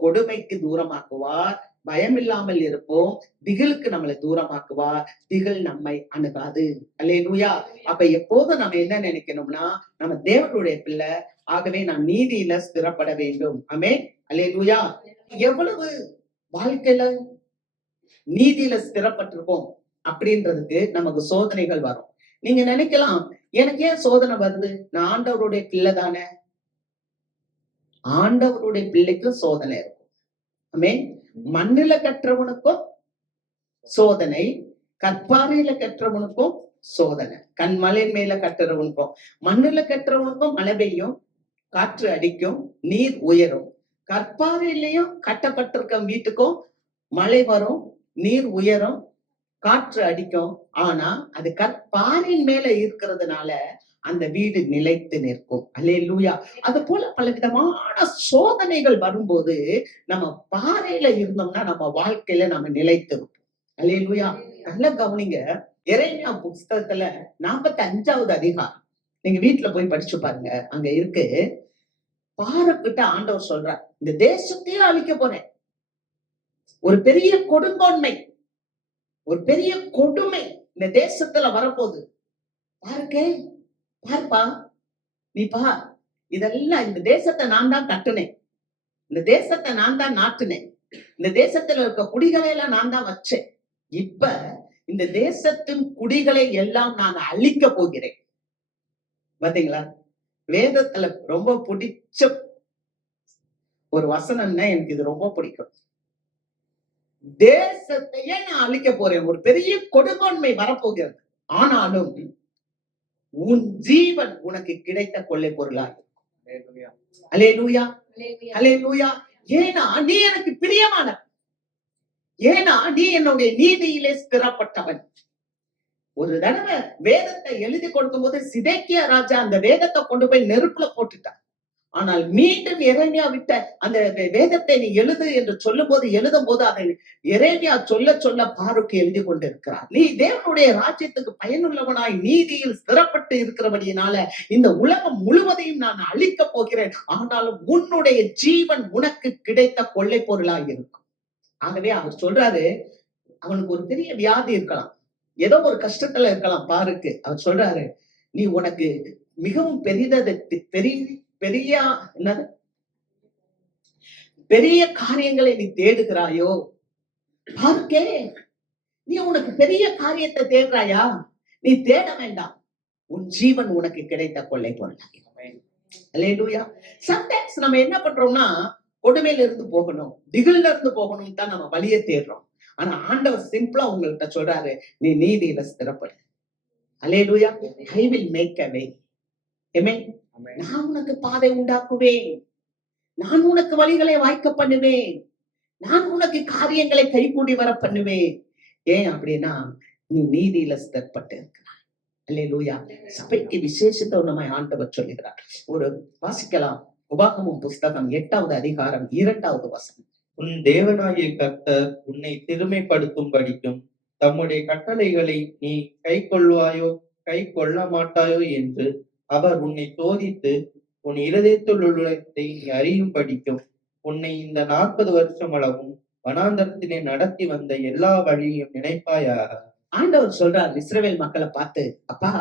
கொடுமைக்கு தூரமாக்குவார், பயம் இல்லாமல் இருப்போம், திகிலுக்கு நம்மளை தூரமாக்குவார், திகில் நம்மை அணுகாது. அல்லேலூயா. அப்ப எப்போதும் நம்ம என்ன நினைக்கணும்னா, நம்ம தேவனுடைய பிள்ளை, ஆகவே நான் நீதியில ஸ்திரப்பட வேண்டும். ஆமென். அல்லேலூயா. எவ்வளவு வாழ்க்கையில நீதியில ஸ்திரப்பட்டிருப்போம் அப்படின்றதுக்கு நமக்கு சோதனைகள் வரும். நீங்க நினைக்கலாம், எனக்கு ஏன் சோதனை வருது? நான் ஆண்டவருடைய பிள்ளை தானே. ஆண்டவருடைய பிள்ளைக்கும் சோதனை இருக்கும். ஆமென். மண்ணுல கற்றவனுக்கும் சோதனை, கற்பாறையில கற்றவனுக்கும் சோதனை. கண்மலை மேல கட்டுறவனுக்கும், மண்ணுல கட்டுறவனுக்கும் மழை பெய்யும், காற்று அடிக்கும், நீர் உயரும். கற்பாறையிலையும் கட்டப்பட்டிருக்க வீட்டுக்கும் மழை வரும், நீர் உயரும், காற்று அடிக்கும். ஆனா அது கற்பாறையின் மேல இருக்கிறதுனால அந்த வீடு நிலைத்து நிற்கும். அல்லேலூயா. அது போல பலவிதமான சோதனைகள் வரும்போது நம்ம பாறையில இருந்தோம்னா நம்ம வாழ்க்கையில நம்ம நிலைத்திருப்போம். அல்லேலூயா. நல்ல கவனிங்க. எரேமியா புஸ்தகத்துல 45வது அதிகாரம் நீங்க வீட்டுல போய் படிச்சு பாருங்க. அங்க இருக்கு, பாரக்கிட்ட ஆண்டவர் சொல்றார், இந்த தேசத்தையே அழிக்க போறேன். ஒரு பெரிய கொடுங்கோன்மை, ஒரு பெரிய கொடுமை இந்த தேசத்துல வரப்போகுது. பாருக்கே, பார்ப்பா, நீ பார், இதெல்லாம் இந்த தேசத்தை நான் தான் கட்டுனேன், இந்த தேசத்தை நான் தான் நாட்டுனேன், இந்த தேசத்துல இருக்க குடிகளை எல்லாம் நான் தான் வச்சேன். இப்ப இந்த தேசத்தின் குடிகளை எல்லாம் நான் அழிக்க போகிறேன். பாத்தீங்களா? வேதத்துல ரொம்ப பிடிச்ச ஒரு வசனம்னா எனக்கு இது ரொம்ப பிடிக்கும். தேசத்தையே நான் அழிக்க போறேன், ஒரு பெரிய கொடுங்கோன்மை வரப்போகிறது, ஆனாலும் உன் ஜீவன் உனக்கு கிடைத்த கொள்ளை பொருளாக இருக்கும். அல்லேலூயா. அல்லேலூயா. ஏன்னா நீ எனக்கு பிரியமானவன், ஏன்னா நீ என்னுடைய நீதியிலே ஸ்திரப்பட்டவன். ஒரு தடவை வேதத்தை எழுதி கொடுக்கும் போது சிதேக்கியா ராஜா அந்த வேதத்தை கொண்டு போய் நெருப்புல போட்டுட்டான். ஆனால் மீண்டும் எரேமியா விட்ட அந்த வேதத்தை நீ எழுது என்று சொல்லும் போது, எழுதும் போது அதை எரேமியா சொல்ல சொல்ல பாருக்கு எழுதி கொண்டிருக்கிறார். நீ தேவனுடைய ராஜ்யத்துக்கு பயனுள்ளவனாய் நீதியில் ஸ்திரப்பட்டு இருக்கிறபடியினால இந்த உலகம் முழுவதையும் நான் அழிக்க போகிறேன், ஆனாலும் உன்னுடைய ஜீவன் உனக்கு கிடைத்த கொள்ளை பொருளாக இருக்கும். ஆகவே அவர் சொல்றாரு, அவனுக்கு ஒரு பெரிய வியாதி இருக்கலாம், ஏதோ ஒரு கஷ்டத்துல இருக்கலாம் பாருக்கு. அவர் சொல்றாரு, நீ உனக்கு மிகவும் பெரிய என்னது பெரிய காரியங்களை நீ தேடுகிறாயோ? பார்க்கே, நீ உனக்கு பெரிய காரியத்தை தேடுறாயா? நீ தேட வேண்டாம், உன் ஜீவன் உனக்கு கிடைத்த கொள்ளை பொருளாக. அல்லேலூயா. சம்டைம்ஸ் நம்ம என்ன பண்றோம்னா, கொடுமையில இருந்து போகணும், திகில்ல இருந்து போகணும் தான் நம்ம வழியை தேடுறோம். ஆனா ஆண்டவர் சிம்பிளா உங்கள்கிட்ட சொல்றாரு, நீ நீதியில ஸ்திரப்படு. அல்லேலூயா. ஐ வில் மேக் அ வே. ஆமென். நான் உனக்கு பாதை உண்டாக்குவேன். நான் உனக்கு வழிகளை வாய்க்க பண்ணுவேன். நான் உனக்கு காரியங்களை கைகூடி வர பண்ணுவேன். ஏன் அப்படின்னா நீ நீதியில ஸ்திரப்பட்டு இருக்கிறாய். அல்லேலூயா. சபைக்கு விசேஷத்தை நம்மை ஆண்டவர் சொல்லுகிறார். ஒரு வாசிக்கலாம். உபாகமம் புஸ்தகம் 8வது அதிகாரம் 2வது வசனம். உன் தேவனாகிய கர்த்தர் உன்னை சிறுமைப்படுத்தும்படிக்கும் தம்முடைய கட்டளைகளை நீ கை கொள்ள மாட்டாயோ என்று அவர் உன்னை சோதித்து உன் இருதயத்தில் உள்ளதை நீ அறியும்படிக்கும் உன்னை இந்த 40 வருஷம் அளவும் வனாந்தரத்திலே நடத்தி வந்த எல்லா வழியையும் நினைப்பாயாக. ஆண்டவர் சொல்றார் இஸ்ரவேல் மக்களை பார்த்து, அப்பா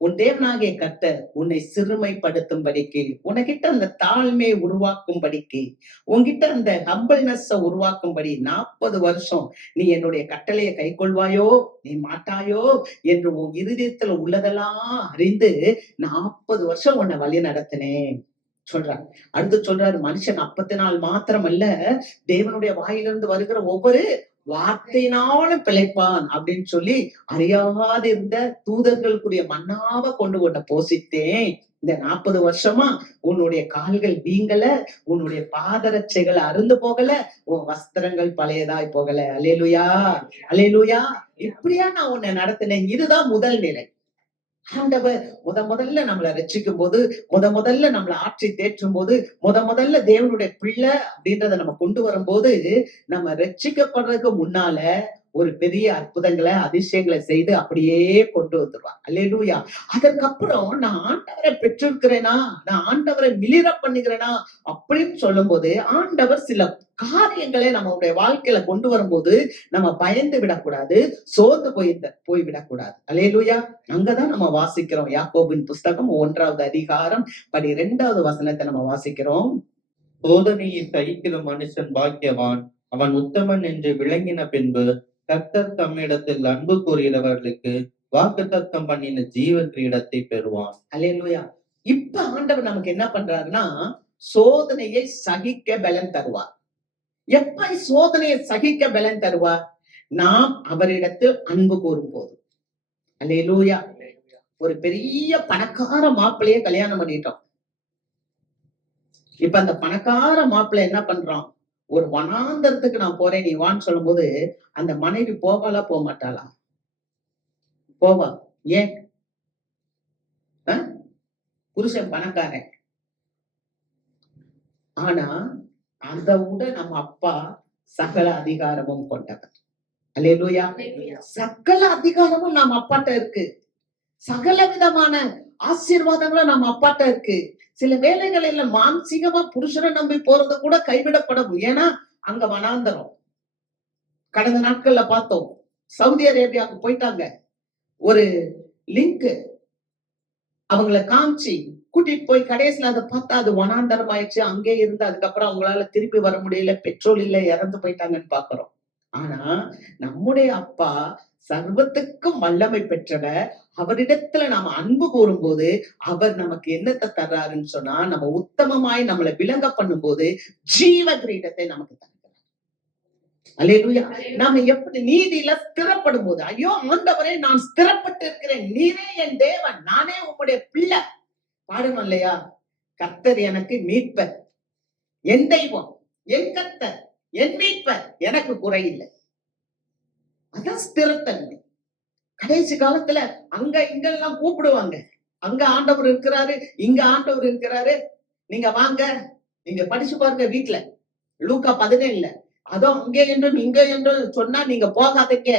உன் தேவனாகிய கர்த்தர் உன்னை சிறுமைப்படுத்தும்படிக்கு, உனக்கிட்ட அந்த தாழ்மையை உருவாக்கும்படிக்கு, உன்கிட்ட அந்த ஹம்பிள்னஸ் உருவாக்கும்படி 40 வருஷம் நீ என்னுடைய கட்டளையை கை கொள்வாயோ நீ மாட்டாயோ என்று உன் இருதயத்துல உள்ளதெல்லாம் அறிந்து 40 வருஷம் உன்னை வழி நடத்தினேன் சொல்றார். அடுத்து சொல்றாரு, மனுஷன் அப்பத்தினால் மாத்திரம் அல்ல, தேவனுடைய வாயிலிருந்து வருகிற ஒவ்வொரு வார்த்தையினாலும் பிழைப்பான் அப்படின்னு சொல்லி அறியாதிருந்த தூதர்களுக்குரிய மன்னாவை கொண்டு உன்னை போஷித்தேன். இந்த 40 வருஷமா உன்னுடைய கால்கள் வீங்கல, உன்னுடைய பாதரட்சைகள் அருந்து போகல, உன் வஸ்திரங்கள் பழையதாய் போகல. அல்லேலூயா, அல்லேலூயா. இப்படியா நான் உன்னை நடத்தினேன். இதுதான் முதல் நிலை. ஆண்டவர் முதல்ல நம்மளை ரட்சிக்கும் போது, முதல்ல நம்மளை ஆட்சி தேற்றும் போது, முதல்ல தேவனுடைய பிள்ளை அப்படின்றத நம்ம கொண்டு வரும்போது, நம்ம ரட்சிக்கப்படுறதுக்கு முன்னால ஒரு பெரிய அற்புதங்களை அதிசயங்களை செய்து அப்படியே கொண்டு வந்துருவாங்க. அல்லேலூயா. அதற்கப்புறம் நான் ஆண்டவரை பெற்றிருக்கிறேனா, நான் ஆண்டவரை மிளிர பண்ணுகிறேனா அப்படின்னு சொல்லும் போது, ஆண்டவர் சில காரியங்களை நம்மளுடைய வாழ்க்கையில கொண்டு வரும்போது நம்ம பயந்து விடக்கூடாது, சோர்ந்து போய்விடக்கூடாது. அல்லேலூயா. அங்கதான் நம்ம வாசிக்கிறோம். யாக்கோபின் புஸ்தகம் 1வது அதிகாரம் 12வது வசனத்தை நம்ம வாசிக்கிறோம். சோதனையை சகிக்கிற மனுஷன் பாக்கியவான், அவன் உத்தமன் என்று விளங்கின பின்பு கர்த்தர் தம்மிடத்தில் அன்பு கூறுகிறவர்களுக்கு வாக்குத்தத்தம் பண்ணின ஜீவ கிரீடத்தை பெறுவான். அல்லேலூயா. இப்ப ஆண்டவர் நமக்கு என்ன பண்றாருன்னா, சோதனையை சகிக்க பலன் தருவார். எப்ப சோதனையை சகிக்க பலன் தருவார்? நாம் அவரிடத்தில் அன்பு கூறும் போது. அல்லேலூயா. ஒரு பெரிய பணக்கார மாப்பிள்ளைய கல்யாணம் பண்ணிட்டோம். இப்ப அந்த பணக்கார மாப்பிள்ளை என்ன பண்றான்? ஒரு வனாந்தரத்துக்கு நான் போறேன் நீ வான்னு சொல்லும் போது அந்த மனைவி போவாளா போக மாட்டாளா? போவா. ஏன்? புருஷன் பணக்காரன். ஆனா அதை விட நம்ம அப்பா சகல அதிகாரமும் கொண்டவர். அல்லேலூயா. சகல அதிகாரமும் நம்ம அப்பாட்ட இருக்கு. சகல விதமான ஆசீர்வாதங்களும் நம்ம அப்பாட்ட இருக்கு. சில வேலைகளில மானசீகமா புருஷனை நம்பி போறது கூட கைவிடப்படும். ஏன்னா அங்க வனாந்தரம். கடந்த நாட்கள்ல பார்த்தோம், சவுதி அரேபியாவுக்கு போயிட்டாங்க. ஒரு லிங்க் அவங்கள காமிச்சு கூட்டிட்டு போய் கடைசியில அதை பார்த்தா அது வனாந்தரம் ஆயிடுச்சு. அங்கே இருந்து அதுக்கப்புறம் அவங்களால திருப்பி வர முடியல, பெட்ரோல் இல்ல, இறந்து போயிட்டாங்கன்னு பாக்குறோம். ஆனா நம்முடைய அப்பா சர்வத்துக்கும் வல்லமை பெற்றவர். அவரிடத்துல நாம அன்பு கூறும் போது அவர் நமக்கு என்னத்தை தர்றாருன்னு சொன்னா, நம்ம உத்தமமாய் நம்மளை விளங்க பண்ணும் போது ஜீவ கிரீடத்தை நமக்கு தருகிறார். அல்லேலூயா. நாம எப்படி நீதியில ஸ்திரப்படும் போது, ஐயோ ஆண்டவரே நான் ஸ்திரப்பட்டு இருக்கிறேன், நீரே என் தேவன், நானே உங்களுடைய பிள்ளை பாடணும் இல்லையா? கர்த்தர் எனக்கு மீட்பர், என் தெய்வம், என் கர்த்தர், என் மீட்பர், எனக்கு குறையில்லை. அதான் ஸ்திரத்தன்மை. கடைசி காலத்துல அங்க இங்கெல்லாம் கூப்பிடுவாங்க. அங்க ஆண்டவர் இருக்கிறாரு, இங்க ஆண்டவர் இருக்கிறாரு, நீங்க வாங்க, நீங்க படிச்சு பாருங்க வீட்டுல லூக்கா 17. அதோ அங்கே என்றும் இங்க என்றும் சொன்னா நீங்க போகாதீங்க.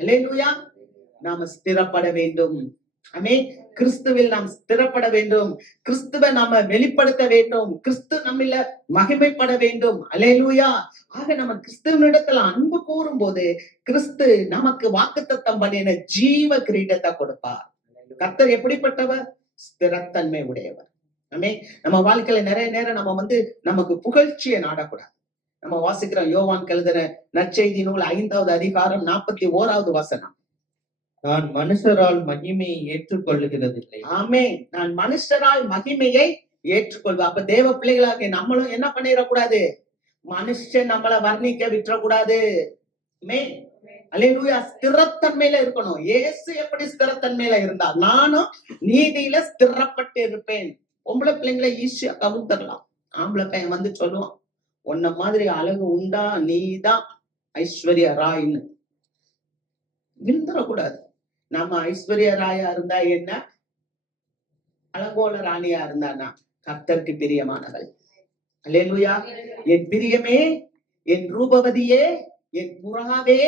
அல்லேலூயா. நாம ஸ்திரப்பட வேண்டும். ஆமென். கிறிஸ்துவில் நாம் ஸ்திரப்பட வேண்டும். கிறிஸ்துவை நாம வெளிப்படுத்த வேண்டும். கிறிஸ்து நம்மில மகிமைப்பட வேண்டும். அல்லேலூயா. ஆக நம்ம கிறிஸ்துவனிடத்துல அன்பு கூறும் போது கிறிஸ்து நமக்கு வாக்குத்தத்தம் பண்ணின ஜீவ கிரீடத்தை கொடுப்பார். கர்த்தர் எப்படிப்பட்டவர்? ஸ்திரத்தன்மை உடையவர். ஆமென். நம்ம வாழ்க்கையில நிறைய நேரம் நம்ம நமக்கு புகழ்ச்சியை நாடக்கூடாது. நம்ம வாசிக்கிறோம் யோவான் எழுதின நற்செய்தி நூல் 5வது அதிகாரம் 41வது வசனம். நான் மனுஷரால் மகிமையை ஏற்றுக்கொள்ளுகிறதில்லை. ஆமென். நான் மனுஷரால் மகிமையை ஏற்றுக்கொள்வேன். அப்ப தேவ பிள்ளைகளாக நம்மளும் என்ன பண்ணிடக்கூடாது? மனுஷன் நம்மளை வர்ணிக்க விட்டுறக்கூடாது. ஆமென். அல்லேலூயா. ஸ்திரத்தன்மையில இருக்கணும். இயேசு எப்படி ஸ்திரத்தன்மையில இருந்தார், நானும் நீதியில ஸ்திரப்பட்டு இருப்பேன். பொம்பளை பிள்ளைங்களை ஈஸியா கவுத்தரலாம். ஆம்பளை பையன் வந்து சொல்லுவான், உன்ன மாதிரி அழகு உண்டா, நீதான் ஐஸ்வர்யா ராய்ன்னு. விழுந்துடக்கூடாது. நம்ம ஐஸ்வர்யா ராயா இருந்தா என்ன, அலங்கோல ராணியா இருந்தானா கர்த்தருக்கு பிரியமானவள். அல்லேலூயா. என் பிரியமே, என் ரூபவதியே, என் புறாவே,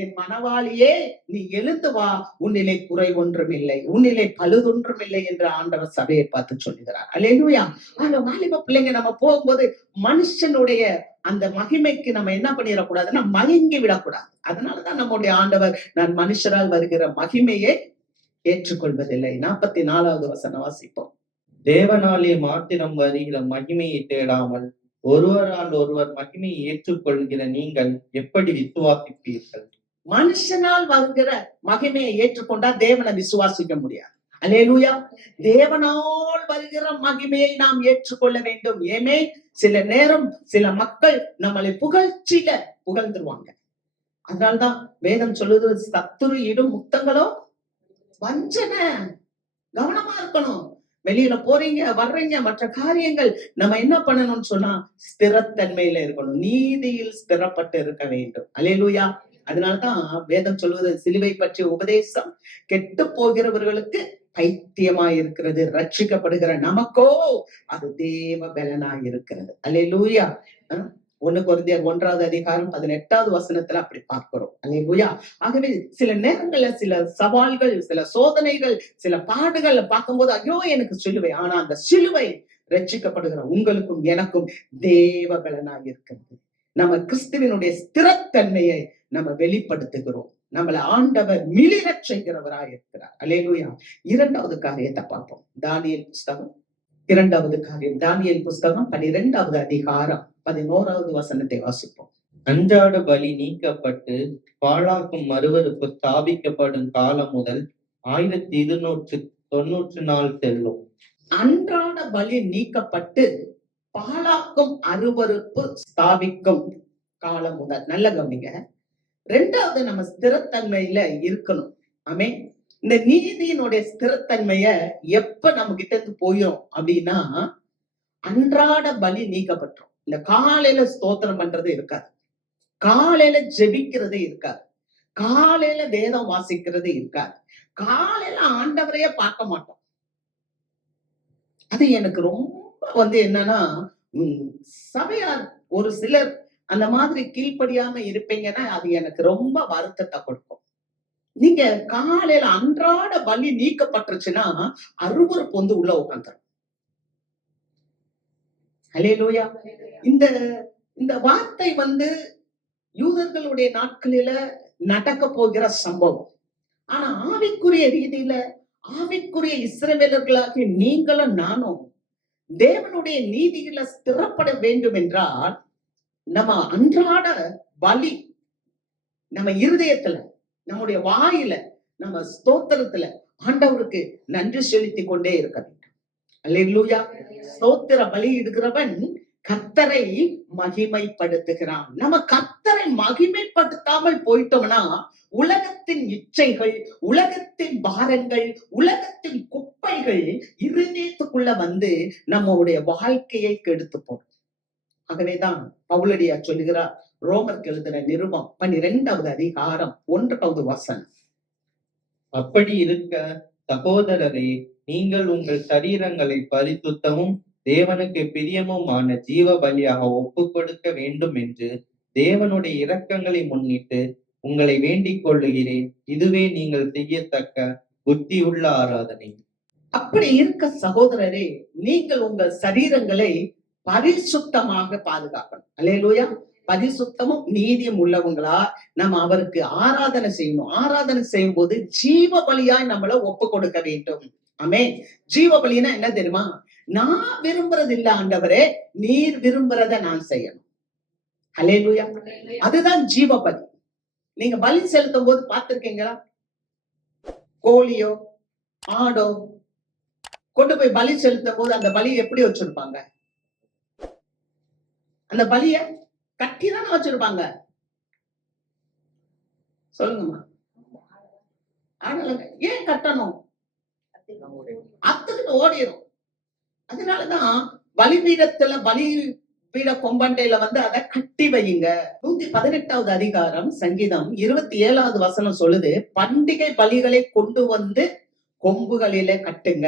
என் மணவாளியே, நீ எழுந்து வா, உன்னிலே குறை ஒன்றும் இல்லை, உன்னிலே பழுதொன்றும் இல்லை என்று ஆண்டவர் சபையை பார்த்து சொல்லுகிறார். அல்லேலூயா. அந்த வாலிப பிள்ளைங்க நம்ம போகும்போது மனுஷனுடைய அந்த மகிமைக்கு நம்ம என்ன பண்ணிடக்கூடாதுன்னா மயங்கி விடக்கூடாது. அதனாலதான் நம்முடைய ஆண்டவர், நான் மனுஷரால் வருகிற மகிமையை ஏற்றுக்கொள்வதில்லை. 44வது வசனம் வாசிப்போம். தேவனாலே மாத்திரம் வருகிற மகிமையை தேடாமல் ஒருவரால் ஒருவர் மகிமையை ஏற்றுக்கொள்கிற நீங்கள் எப்படி விசுவாசிப்பீர்கள்? மனுஷனால் வருகிற மகிமையை ஏற்றுக்கொண்டா தேவனை விசுவாசிக்க முடியாது. அல்லேலூயா. தேவனால் வருகிற மகிமையை நாம் ஏற்றுக்கொள்ள வேண்டும். ஏமே, சில நேரம் சில மக்கள் நம்மளை புகழ்ச்சியில புகழ்ந்துருவாங்க. அதனால்தான் வேதம் சொல்லுது, சத்துரு இடும் முத்தங்களோ வஞ்சனை. கவனமா இருக்கணும். வெளியில போறீங்க வர்றீங்க, மற்ற காரியங்கள் நம்ம என்ன பண்ணணும்னு சொன்னா ஸ்திரத்தன்மையில இருக்கணும், நீதியில் ஸ்திரப்பட்டு இருக்க வேண்டும். அல்லேலூயா. அதனாலதான் வேதம் சொல்வது, சிலுவை பற்றிய உபதேசம் கெட்டு போகிறவர்களுக்கு பைத்தியமாய் இருக்கிறது, ரட்சிக்கப்படுகிற நமக்கோ அது தேவ பலனாய் இருக்கிறது. அல்லேலூயா. 1 கொரிந்தியர் 1வது அதிகாரம் 18வது வசனத்துல அப்படி பார்க்கிறோம். அல்லேலூயா. ஆகவே சில நேரங்கள்ல சில சவால்கள், சில சோதனைகள், சில பாடுகள் பார்க்கும்போது ஐயோ எனக்கு சிலுவை, ஆனா அந்த சிலுவை ரட்சிக்கப்படுகிற உங்களுக்கும் எனக்கும் தேவ பலனாய் இருக்கிறது. நம்ம கிறிஸ்துவினுடைய ஸ்திரத்தன்மையை நம்ம வெளிப்படுத்துகிறோம். நம்மளை ஆண்டவர் மிளிரச் செய்கிறவராய் இருக்கிறார். அல்லேலூயா. 2வது காரியத்தை பார்ப்போம். தானியேல் புஸ்தகம் 2வது காரியம், தானியேல் புஸ்தகம் 12வது அதிகாரம் 11வது வசனத்தை வாசிப்போம். அன்றாட பலி நீக்கப்பட்டு பாழாக்கும் மறுவறுப்பு ஸ்தாபிக்கப்படும் காலம் முதல் 1294 செல்லும். அன்றாட பலி நீக்கப்பட்டு பாழாக்கும் அருவருப்பு ஸ்தாபிக்கும் காலம் முதல். நல்ல கவனிங்க. 2வது நம்ம ஸ்திரத்தன்மையில இருக்கணும். ஆமென். இந்த நீதியினுடைய ஸ்திரத்தன்மைய எப்ப நம்ம கிட்ட இருந்து போயிரும் அப்படின்னா, அன்றாட பலி நீக்கப்பட்டோம். இந்த காலையில ஸ்தோத்திரம் பண்றது இருக்காது, காலையில ஜெபிக்கிறது இருக்காது, காலையில வேதம் வாசிக்கிறது இருக்காது, காலையில ஆண்டவரையே பார்க்க மாட்டோம். அது எனக்கு ரொம்ப என்னன்னா, சபையார் ஒரு சிலர் அந்த மாதிரி கீழ்ப்படியாம இருப்பீங்கன்னா அது எனக்கு ரொம்ப வருத்தத்தை கொடுக்கும். நீங்க காலையில அன்றாட பலி நீக்கப்பட்டுருச்சுன்னா அருவருப்பு உள்ள உட்காந்துரும். அல்லேலூயா. இந்த இந்த வார்த்தை யூதர்களுடைய நாட்களில நடக்க போகிற சம்பவம். ஆனா ஆவிக்குரிய ரீதியில, ஆவிக்குரிய இஸ்ரவேலர்களாகிய நீங்களும் நானும் தேவனுடைய நீதியில ஸ்திரப்பட வேண்டும் என்றால், நம்ம அன்றாட பலி நம்ம இருதயத்துல, நம்முடைய வாயில, நம்ம ஸ்தோத்திரத்துல ஆண்டவருக்கு நன்றி செலுத்தி கொண்டே இருக்க வேண்டும். அல்லேலூயா. ஸ்தோத்திர பலி இடுகிறவன் கர்த்தரை மகிமைப்படுத்துகிறான். நம்ம கர்த்தரை மகிமைப்படுத்தாமல் போயிட்டோம்னா உலகத்தின் இச்சைகள், உலகத்தின் பாரங்கள், உலகத்தின் குப்பைகள் இருதயத்துக்குள்ள நம்முடைய வாழ்க்கையை கெடுத்து போடும். ஆகவேதான் பவுலடியா சொல்லுகிறார், ரோமருக்கு எழுதின நிருபம் 12வது அதிகாரம் 1வது வசனம். அப்படி இருக்க சகோதரரே, நீங்கள் உங்கள் சரீரங்களை பரிசுத்தமும் தேவனுக்கு பிரியமுமான ஜீவ பலியாக ஒப்பு கொடுக்க வேண்டும் என்று தேவனுடைய இரக்கங்களை முன்னிட்டு உங்களை வேண்டிக் கொள்ளுகிறேன். இதுவே நீங்கள் செய்யத்தக்க புத்தியுள்ள ஆராதனை. அப்படி இருக்க சகோதரரே, நீங்கள் உங்கள் சரீரங்களை பரிசுத்தமாக பாதுகாக்கணும். அல்லேலூயா. பரிசுத்தமும் நீதியும் உள்ளவங்களா நம்ம அவருக்கு ஆராதனை செய்யணும். ஆராதனை செய்யும் போது ஜீவ பலியாய் நம்மள ஒப்பு கொடுக்க வேண்டும். ஆமென். ஜீவ பலினா என்ன தெரியுமா? நான் விரும்புறது இல்ல ஆண்டவரே, நீர் விரும்புறத நான் செய்யணும். அல்லேலூயா. அதுதான் ஜீவ பலி. நீங்க பலி செலுத்தும் போது பார்த்திருக்கீங்களா? கோழியோ ஆடோ கொண்டு போய் பலி செலுத்தும் போது அந்த பலியை எப்படி வச்சிருப்பாங்க? அந்த பலிய கட்டிதானே வச்சிருப்பாங்க. சொல்லுங்கம்மா. ஆடலங்க. ஏன் கட்டணும்? அத்துக்கிட்டு ஓடிரும். அதனாலதான் பலிபீடத்துல பலிபீட கொம்பண்டையில அதை கட்டி வையுங்க. 118வது அதிகாரம் சங்கீதம் 27வது வசனம் சொல்லுது, பண்டிகை பலிகளை கொண்டு வந்து கொம்புகளிலே கட்டுங்க.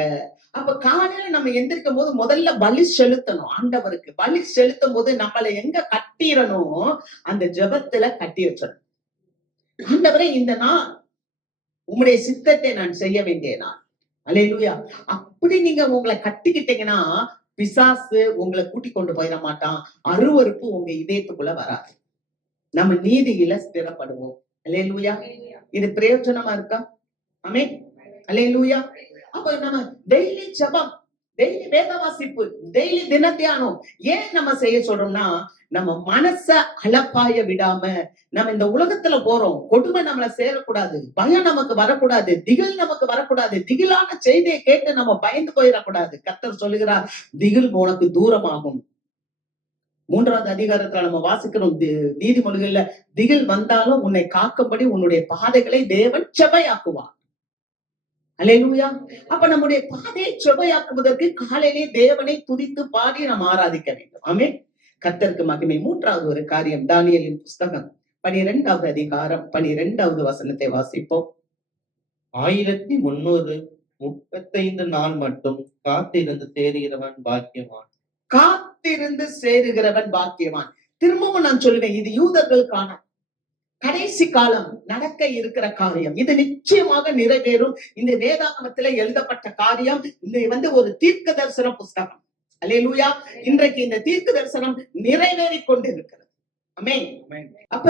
அப்ப காலையில நம்ம எந்திரிக்கும் போது முதல்ல பலி செலுத்தணும். ஆண்டவருக்கு பலி செலுத்தும் போது நம்மளை எங்க கட்டிடணும்? அந்த ஜெபத்துல கட்டி வச்சிடணும். ஆண்டவரே, இந்த நாள் உம்முடைய சித்தத்தை நான் செய்ய வேண்டிய நாள். அல்லேலூயா. அப்படி நீங்க உங்களை கட்டிக்கிட்டீங்கன்னா பிசாசு உங்களை கூட்டி கொண்டு போயிட மாட்டான். அருவருப்பு உங்க இதயத்துக்குள்ள வராது. நம்ம நீதியில ஸ்திரப்படுவோம். அல்லேலூயா. இது பிரயோஜனமா இருக்கா? ஆமென். அல்லேலூயா. அப்ப நம்ம டெய்லி ஜெபம், டெய்லி வேத வாசிப்பு, டெய்லி தின தியானம் ஏன் நம்ம செய்ய சொல்றோம்னா, நம்ம மனச அலப்பாய விடாம, நம்ம இந்த உலகத்துல போறோம், கொடுமை நம்மள சேரக்கூடாது, பயம் நமக்கு வரக்கூடாது, திகில் நமக்கு வரக்கூடாது, திகிலான செய்தியை கேட்டு நம்ம பயந்து போயிடக்கூடாது. கர்த்தர் சொல்லுகிறார், திகில் உனக்கு தூரமாகும். 3வது அதிகாரத்துல நம்ம வாசிக்கிறோம் நீதிமொழிகள்ல, திகில் வந்தாலும் உன்னை காக்கும்படி உன்னுடைய பாதைகளை தேவன் செவ்வையாக்குவார். அல்லேலூயா. அப்ப நம்முடைய பாதையை செவ்வையாக்குவதற்கு காலையிலே தேவனை துதித்து பாடி நாம் ஆராதிக்க வேண்டும். ஆமென். கர்த்தருக்கு மகிமை. 3வது ஒரு காரியம், தானியேலின் புஸ்தகம் 12வது அதிகாரம் 12வது வசனத்தை வாசிப்போம். 1335 நாள் மட்டும் காத்திருந்து சேருகிறவன் பாக்கியவான். காத்திருந்து சேருகிறவன் பாக்கியவான். திரும்பவும் நான் சொல்லுவேன், இது யூதர்களுக்கான கடைசி காலம் நடக்க இருக்கிற காரியம். இது நிச்சயமாக நிறைவேறும். இந்த வேதாகமத்துல எழுதப்பட்ட காரியம். இது ஒரு தீர்க்க தரிசன புஸ்தகம். அல்லேலூயா. இன்றைக்கு இந்த தீர்க்க தரிசனம் நிறைவேறி கொண்டு இருக்கிறது. ஆமென். அப்ப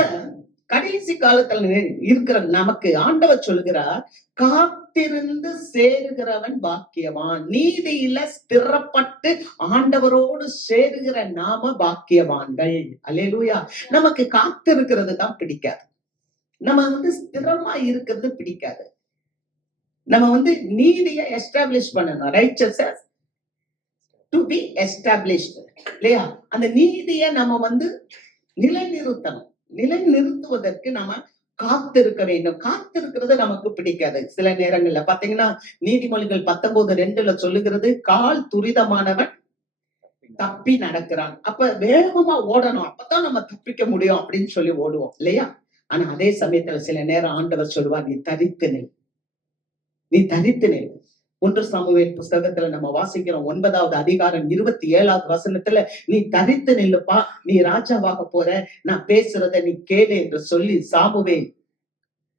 கடைசி காலத்துல இருக்கிற நமக்கு ஆண்டவர் சொல்லுகிறார், காத்திருந்து சேருகிறவன் பாக்கியவான். நீதியில ஸ்திரப்பட்டு ஆண்டவரோடு சேருகிற நாம பாக்கியவான்கள். அல்லேலூயா. நமக்கு காத்திருக்கிறது தான் பிடிக்காது. நம்ம ஸ்திரமா இருக்கிறது பிடிக்காது. நம்ம நீதியை எஸ்டாப்ளிஷ் பண்ணணும். ரைச்சஸஸ் டு பி எஸ்டாப்ளிஷ்ட், இல்லையா? அந்த நீதியை நம்ம நிலைநிறுத்தணும். நிலைநிறுத்துவதற்கு நாம காத்திருக்க வேண்டும். காத்திருக்கிறது நமக்கு பிடிக்காது. சில நேரங்கள்ல பாத்தீங்கன்னா, நீதிமொழிகள் 19:2 சொல்லுகிறது, கால் துரிதமானவன் தப்பி நடக்கிறான். அப்ப வேகமா ஓடணும், அப்பதான் நம்ம தப்பிக்க முடியும் அப்படின்னு சொல்லி ஓடுவோம், இல்லையா? ஆனா அதே சமயத்துல சில நேரம் ஆண்டவர் சொல்லுவார், நீ தரித்து நில், நீ தரித்து நில். 1 சாமுவேல் புஸ்தகத்துல நம்ம வாசிக்கிறோம் 9வது அதிகாரம் 27வது வசனத்துல, நீ தரித்து நில்லுப்பா, நீ ராஜாவாக போற, நான் பேசுறத நீ கேளு என்று சொல்லி சாமுவேல்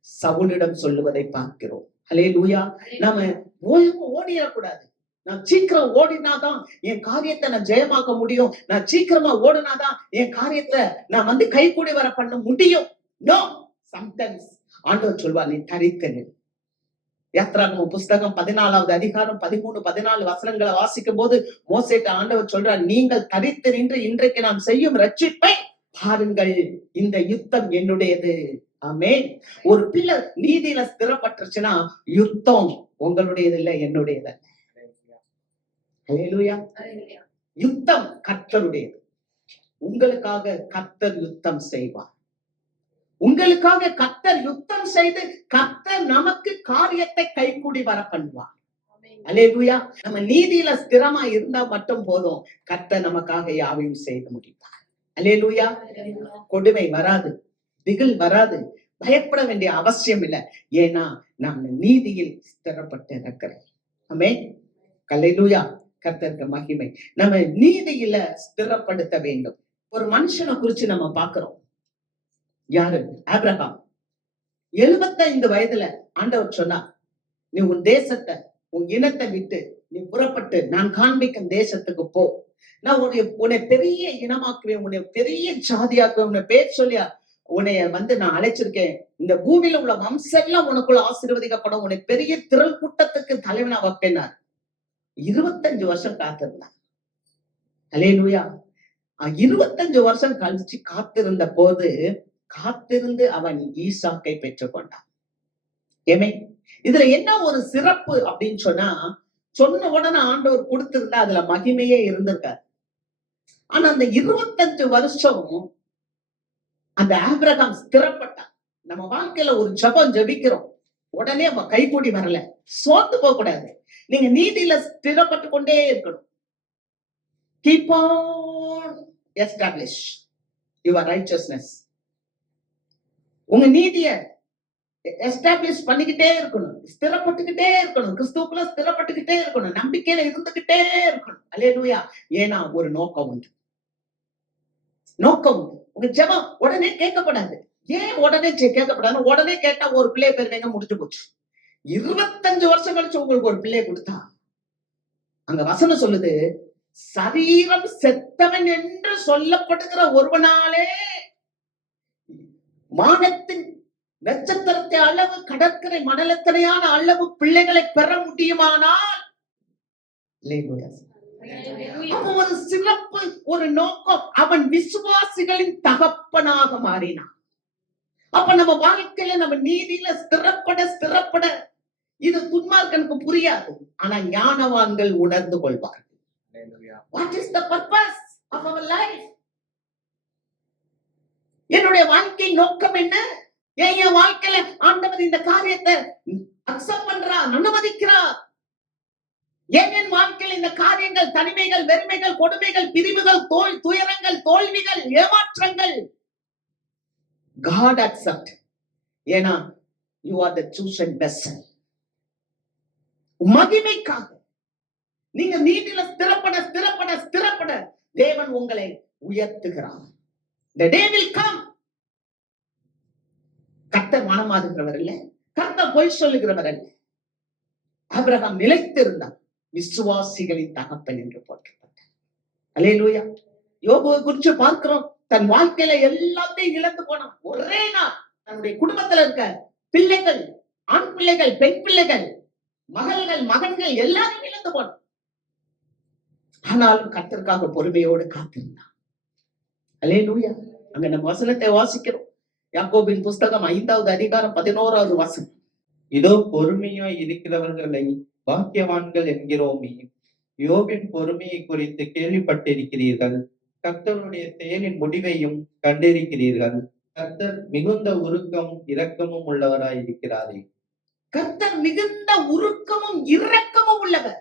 சவுலிடம் சொல்லுவதை பார்க்கிறோம். அல்லேலூயா. நம்ம ஓடிடக்கூடாது. நான் சீக்கிரம் ஓடினாதான் என் காரியத்தை நான் ஜெயமாக்க முடியும். நான் சீக்கிரமா ஓடினாதான் என் காரியத்தை நான் கைகூடி வர பண்ண முடியும். நோ, சம்டைம்ஸ் ஆண்டவர் சொல்வார், நீ தரித்து நில். யாத்ராகம புஸ்தகம் 14வது அதிகாரம் 13, 14 வசனங்களை வாசிக்கும் போது மோசேட்ட ஆண்டவர் சொல்றார், நீங்கள் தரித்து நின்று இன்றைக்கு நாம் செய்யும் ரட்சிப்பை பாருங்கள், இந்த யுத்தம் என்னுடையது. ஆமென். ஒரு பிள்ளை நீதியில ஸ்திரப்பட்டுச்சுன்னா யுத்தம் உங்களுடையது இல்ல, என்னுடையது. அல்லேலூயா. யுத்தம் கர்த்தருடையது. உங்களுக்காக கர்த்தர் யுத்தம் செய்வார். உங்களுக்காக கர்த்தர் யுத்தம் செய்து கர்த்தர் நமக்கு காரியத்தை கைகூடி வர பண்ணுவார். அல்லேலூயா. நம்ம நீதியில ஸ்திரமா இருந்தா மட்டும் போதும், கர்த்தர் நமக்காக யாவையும் செய்து முடிப்பார். அல்லேலூயா. கொடுமை வராது, திகில் வராது, பயப்பட வேண்டிய அவசியம் இல்லை. ஏன்னா நாம் நீதியில் ஸ்திரப்பட்டு இருக்கிறோம். ஆமென். அல்லேலூயா. கர்த்தருக்கு மகிமை. நம்ம நீதியில ஸ்திரப்படுத்த வேண்டும். ஒரு மனுஷனை குறிச்சு நம்ம பார்க்கிறோம். யாரு? ஆபிரகாம். 75 வயதுல ஆண்டவர் சொன்னார், நீ உன் தேசத்தை, உன் இனத்தை விட்டு நீ புறப்பட்டு நான் காண்பிக்கும் தேசத்துக்கு போ. நான் உன்னை பெரிய இனமாக்குவேன், உன்னை பெரிய ஜாதியாக்குவேன், உன்னை பேர் சொல்லியா உன்னைய நான் அழைச்சிருக்கேன். இந்த பூமியில உள்ள வம்சம் எல்லாம் உனக்குள்ள ஆசீர்வதிக்கப்படும், உன்னை பெரிய திரள் கூட்டத்துக்கு தலைவனா வைப்பேனார். 25 வருஷம் காத்திருந்தான். அல்லேலூயா. 25 வருஷம் கழிச்சு காத்திருந்த போது, காத்திருந்து அவன் ஈசாக்கை பெற்றுக்கொண்டான். ஏமே, இதுல என்ன ஒரு சிறப்பு அப்படின்னு சொன்னா, சொன்ன உடனே ஆண்டவர் கொடுத்திருந்தா அதுல மகிமையே இருந்திருக்காரு. ஆனா அந்த 25 வருஷம் அந்த ஆபிரகாம் ஸ்திரப்பட்டான். நம்ம வாழ்க்கையில ஒரு ஜெபம் ஜெபிக்கிறோம், உடனே நம்ம கைகூடி வரல, சோர்ந்து போக கூடாது. நீங்க நீதியில ஸ்திரப்பட்டு கொண்டே இருக்கணும். Keep on establish your righteousness. உங்க நீதிய எஸ்டாப்ளிஷ் பண்ணிக்கிட்டே இருக்கணும், ஸ்திரப்பட்டுக்கிட்டே இருக்கணும், கிறிஸ்துவுக்குள்ள ஸ்திரப்பட்டுக்கிட்டே இருக்கணும், நம்பிக்கையில இருந்துகிட்டே இருக்கணும். அல்லேலூயா. ஏன்னா ஒரு நோக்கம் உண்டு, நோக்கம் உண்டு. உங்க ஜெபம் உடனே கேட்கப்படாது. ஏன் உடனே கேட்கப்படாது? உடனே கேட்டா ஒரு பிள்ளை பெறுவீங்க, முடிஞ்சு போச்சு. 25 வருஷம் கழிச்சு உங்களுக்கு ஒரு பிள்ளையை கொடுத்தா, அங்க வசனம் சொல்லுது, சரீரம் செத்தவன் என்று சொல்லப்படுகிற ஒருவனாலே வானத்தின் நட்சத்திரத்தை அளவு, கடற்கரை மணலத்தனையான அளவு பிள்ளைகளை பெற முடியுமானால், அப்போ ஒரு சிறப்பு, ஒரு நோக்கம். அவன் விசுவாசிகளின் தகப்பனாக மாறினான். அப்ப நம்ம வாழ்க்கையில நம்ம நீதியில ஸ்திரப்பட இது துன்மார்க்கனுக்கு புரியாது, ஆனா ஞானவான்கள் உணர்ந்து கொள்வார்கள். What is the purpose of our life? என்னுடைய வாழ்க்கை நோக்கம் என்ன? ஏன் என் வாழ்க்கையில ஆண்டவர் இந்த காரியத்தை அக்செப்ட் பண்றார், அனுமதிக்கிறார்? ஏன் என் வாழ்க்கையில் இந்த காரியங்கள், தனிமைகள், வெறுமைகள், கொடுமைகள், பிரிவுகள், துயரங்கள், தோல்விகள், ஏமாற்றங்கள்? God accept. ஏன்னா you are the chosen vessel. மகிமைக்காக நீங்க நீதியில ஸ்திரப்பட தேவன் உங்களை உயர்த்துகிறார். The day will come. கர்த்தர் மனமாறுகிறவர் இல்ல, கர்த்தர் பொய் சொல்லுகிறவர் அல்ல. ஆபிரகாம் நிலைத்திருந்தார், விசுவாசிகளின் தகப்பன் என்று போற்றப்பட்டார். அல்லேலூயா. யோபுவை குறித்து பார்க்கிறோம், தன் வாழ்க்கையில எல்லாத்தையும் இழந்து போனான். ஒரே நாள் தன்னுடைய குடும்பத்துல இருக்க பிள்ளைகள், ஆண் பிள்ளைகள், பெண் பிள்ளைகள், மகள்கள், மகன்கள் எல்லாரும் இழந்து போனான். ஆனாலும் கர்த்தருக்காக பொறுமையோடு காத்திருந்தான். அல்லேலூயா. அங்க நம்ம வசனத்தை வாசிக்கிறோம். யாக்கோபின் புஸ்தகம் 5வது அதிகாரம் 11வது வசனம். இதோ பொறுமையாய் இருக்கிறவர்களை பாக்கியவான்கள் என்கிறோமே. யோபின் பொறுமையை குறித்து கேள்விப்பட்டிருக்கிறீர்கள், கர்த்தருடைய செயலின் முடிவையும் கண்டிருக்கிறீர்கள். கர்த்தர் மிகுந்த உருக்கமும் இரக்கமும் உள்ளவராய் இருக்கிறாரே. கர்த்தர் மிகுந்த உருக்கமும் இரக்கமும் உள்ளவர்.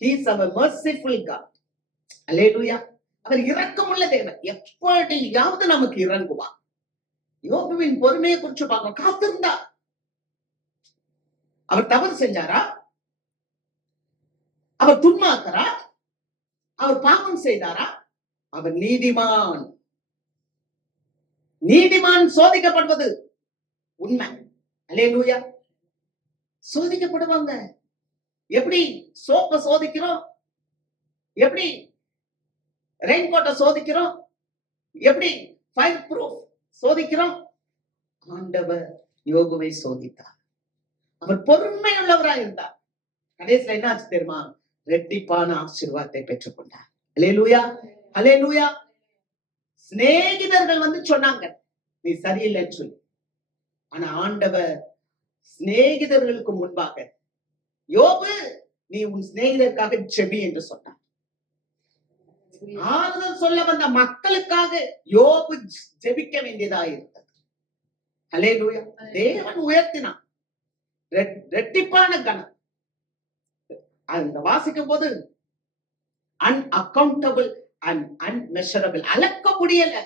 He is our merciful God. அல்லேலூயா. அவர் இரக்கமுள்ள தேவன். எப்படியாவது நமக்கு இறங்குவார். யோபுவின் பொறுமையை குறித்து பார்க்கணும். காத்திருந்தார். அவர் தவறு செஞ்சாரா? அவர் துன்மார்க்கரா? அவர் பாவம் செய்தாரா? அவர் நீதிமான். நீதிமான் சோதிக்கப்படுவது உண்மை. அல்லேலூயா. சோதிக்கப்படுவாங்க. எப்படி சோப்பை சோதிக்கிறோம், எப்படி ரெயின்கோட்டை சோதிக்கிறோம், எப்படி ஃபயர் ப்ரூஃப் சோதிக்கிறோம், ஆண்டவர் யோபுவை சோதித்தார். அவர் பொறுமை உள்ளவராய் இருந்தார். கடைசியில என்ன ஆச்சு தெரியுமா? ரெட்டிப்பான ஆசீர்வாதத்தை பெற்றுக்கொண்டார். அல்லேலூயா, அல்லேலூயா. சிநேகிதர்கள் வந்து சொன்னாங்க நீ சரியில்லைன்னு சொல்லி, ஆனா ஆண்டவர் சிநேகிதர்களுக்கு முன்பாக, யோபு நீ உன் சிநேகிதருக்காக ஜெபி என்று சொன்னார். ஆறுதல் சொல்ல வந்த மக்களுக்காக யோபு ஜெபிக்க வேண்டியதா இருந்தது. அல்லேலூயா. தேவன் உயர்த்தினான். ரெட்டிப்பான கணம். அந்த வாசிக்கும் போது அன்அக்கவுண்டபிள் அண்ட் அன்மெஷரபிள், அளக்க முடியல.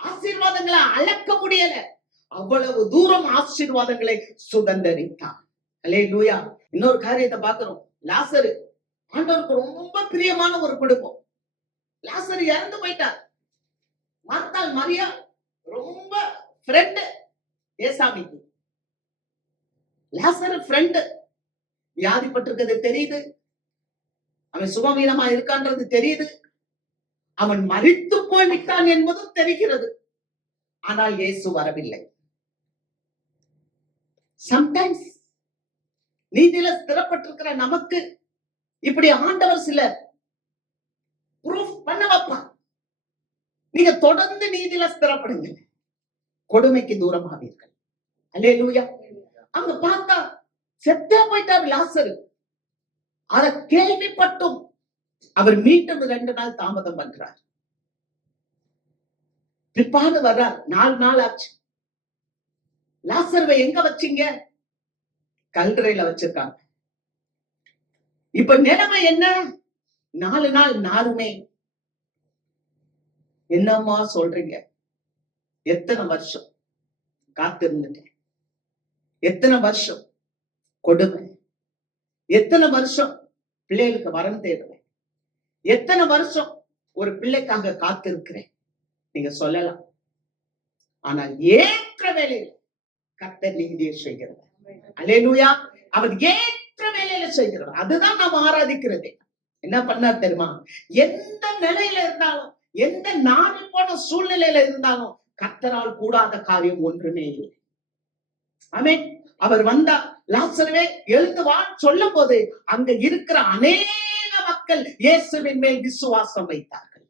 ஆசீர்வாதங்களை அளக்க முடியல. அவ்வளவு தூரம் ஆசீர்வாதங்களை சுதந்தரித்தான். அல்லேலூயா. இன்னொரு காரியத்தை பார்க்கிறோம். லாசரு ஆண்டவருக்கு ரொம்ப பிரியமான ஒரு குடும்பம். லாசரு இறந்து போயிட்டார். மார்த்தாள் மரியா ரொம்ப ஃப்ரெண்ட் ஏசாமிக்கு. லாசரு ஃப்ரெண்ட். வியாதிப்பட்டிருக்கிறது தெரியுது, அவன் சுகவீனமா இருக்கான்றது தெரியுது, அவன் மரித்து போய் விட்டான் என்பதும் தெரிகிறது. ஆனால் இயேசு வரவில்லை. சம்டைம்ஸ் நீதியில ஸ்திரப்பட்டிருக்கிற நமக்கு இப்படி ஆண்டவர் சில ப்ரூஃப் பண்ண வைப்பான். நீங்க தொடர்ந்து நீதியில ஸ்திரப்படுங்க, கொடுமைக்கு தூரமாவீர்கள். அல்லேலூயா. அங்க பார்த்தா செத்தே போயிட்டார் லாசரு. அத கேள்விப்பட்டும் அவர் மீண்டும் 2 நாள் தாமதம் பண்றார். பிற்பாடு வர்றார். 4 நாள் ஆச்சு. லாசருவை எங்க வச்சீங்க? கல்லறையில வச்சிருக்காங்க. இப்ப நிலைமை என்ன? 4 நாள் நாருமே. என்னம்மா சொல்றீங்க? எத்தனை வருஷம் காத்திருந்துட்டேன், எத்தனை வருஷம் கொடுமை, எத்தனை வருஷம் பிள்ளைகளுக்கு வரம் தேடுவேன், எத்தனை வருஷம் ஒரு பிள்ளைக்காக காத்திருக்கிறேன். நீங்க சொல்லலாம். ஆனால் ஏற்ற வேலையில் கர்த்தர் நீதியை செய்கிறவர். அல்லேலூயா. அவர் ஏற்ற வேலையில செய்கிறவர். அதுதான் நாம் ஆராதிக்கிறதே. என்ன பண்ணார் தெரியுமா? எந்த நிலையில இருந்தாலும், எந்த நாடு போன சூழ்நிலையில இருந்தாலும் கர்த்தரால் கூடாத காரியம் ஒன்றுமே இல்லை. ஆமென். அவர் வந்தா லாசருவே எழுந்து வா சொல்லும் போது அங்க இருக்கிற அநேக மக்கள் இயேசுவின் மேல் விசுவாசம் வைத்தார்கள்.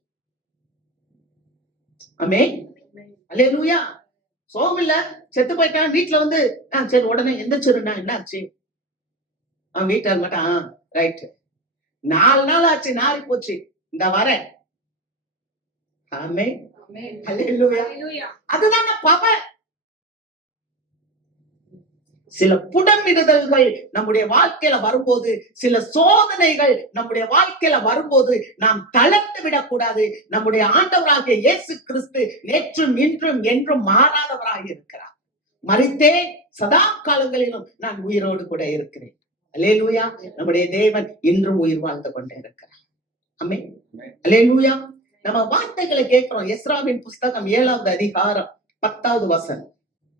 ஆமென். அல்லேலூயா. சோமில்ல செத்து போயிட்டான். வீட்டுல வந்து சரி உடனே எந்திரிச்சிருந்தா என்ன ஆச்சு? அவன் வீட்டார் மாட்டான். ரைட், 4 நாள் ஆச்சு, நாரி போச்சு, இந்த வரேன். ஆமென். அல்லேலூயா. அதுதான் பவர். சில புடமிடுதல்கள் நம்முடைய வாழ்க்கையில வரும்போது, சில சோதனைகள் நம்முடைய வாழ்க்கையில வரும்போது நாம் தளர்ந்து விடக்கூடாது. நம்முடைய ஆண்டவராகிய இயேசு கிறிஸ்து நேற்றும் இன்றும் என்றும் மாறாதவராக இருக்கிறார். மரித்தேன், சதா காலங்களிலும் நான் உயிரோடு கூட இருக்கிறேன். அல்லேலூயா. நம்முடைய தேவன் இன்றும் உயிர் வாழ்ந்து கொண்டே இருக்கிறார். ஆமென். அல்லேலூயா. நம்ம வார்த்தைகளை கேட்கிறோம். எஸ்ராவின் புஸ்தகம் 7வது அதிகாரம் 10வது வசனம்.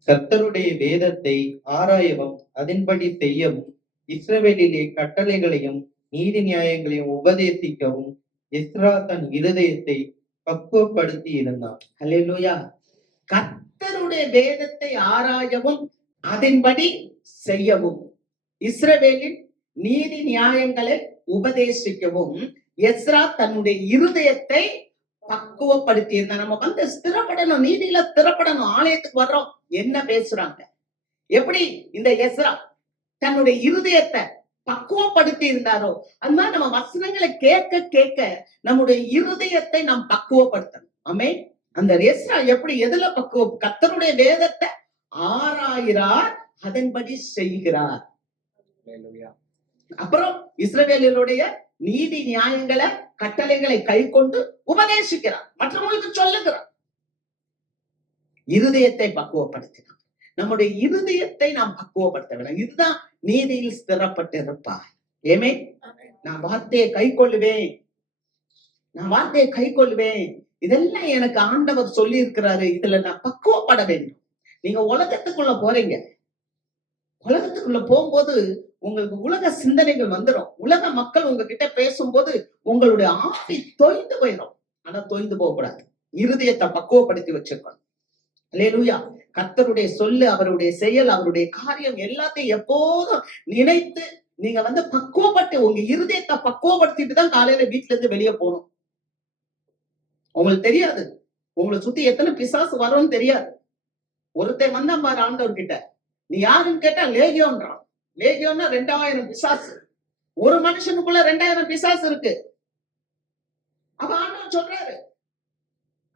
கர்த்தருடைய வேதத்தை ஆராயவும் அதன்படி செய்யவும் இஸ்ரவேலிலே கட்டளைகளையும் நீதி நியாயங்களையும் உபதேசிக்கவும் எஸ்ரா தன் இருதயத்தை பக்குவப்படுத்தி இருந்தான். அல்லேலூயா. கர்த்தருடைய வேதத்தை ஆராயவும் அதன்படி செய்யவும் இஸ்ரவேலின் நீதி நியாயங்களை உபதேசிக்கவும் எஸ்ரா தன்னுடைய இருதயத்தை பக்குவப்படுத்தி இருந்தா. நம்ம வந்து ஸ்திரப்படணும், நீதியில ஸ்திரப்படணும். ஆலயத்துக்கு வர்றோம், என்ன பேசுறாங்க? எப்படி இந்த எஸ்ரா தன்னுடைய இருதயத்தை பக்குவப்படுத்தி இருந்தாரோ, அதுதான் நம்ம வசனங்களை கேட்க கேட்க நம்முடைய இருதயத்தை நாம் பக்குவப்படுத்தணும். ஆமென். அந்த எஸ்ரா எப்படி எதுல பக்குவம்? கர்த்தருடைய வேதத்தை ஆராய்கிறார், அதன்படி செய்கிறார். அப்புறம் இஸ்ரவேலுடைய நீதி நியாயங்களை கட்டளைகளை கை கொண்டு உபதேசிக்கிறார், மற்றவங்களுக்கு சொல்லுகிறார். இருதயத்தை பக்குவப்படுத்தினார். நம்முடைய இருதயத்தை நாம் பக்குவப்படுத்த வேண்டும். இதுதான் நீதியில் ஸ்திரப்பட்டு இருப்பார். ஏமே, நான் வார்த்தையை கை கொள்ளுவேன், நான் வார்த்தையை கை கொள்ளுவேன். இதெல்லாம் எனக்கு ஆண்டவர் சொல்லி இருக்கிறாரு. இதுல நான் பக்குவப்பட வேண்டும். நீங்க உலகத்துக்குள்ள போறீங்க. உலகத்துக்குள்ள போகும்போது உங்களுக்கு உலக சிந்தனைகள் வந்துடும். உலக மக்கள் உங்ககிட்ட பேசும்போது உங்களுடைய ஆவி தொய்ந்து போயிடும். ஆனா தொய்ந்து போக கூடாது. இருதயத்தை பக்குவப்படுத்தி வச்சிருக்கணும். அல்லேலூயா. கர்த்தருடைய சொல்லு, அவருடைய செயல், அவருடைய காரியம் எல்லாத்தையும் எப்போதும் நினைத்து நீங்க வந்து பக்குவப்பட்டு உங்க இருதயத்தை பக்குவப்படுத்திட்டு தான் காலையில வீட்டுல இருந்து வெளியே போகணும். உங்களுக்கு தெரியாது உங்களை சுத்தி எத்தனை பிசாசு வரும்னு தெரியாது. ஒருத்தன் வந்தா பாரு ஆண்டவர் கிட்ட, நீ யாருன்னு கேட்டா லேகியோன்றான். லேகியோன்னா 2000 பிசாசு. ஒரு மனுஷனுக்குள்ள 2000 பிசாசு இருக்கு. அப்ப ஆண்டவர் சொல்றாரு,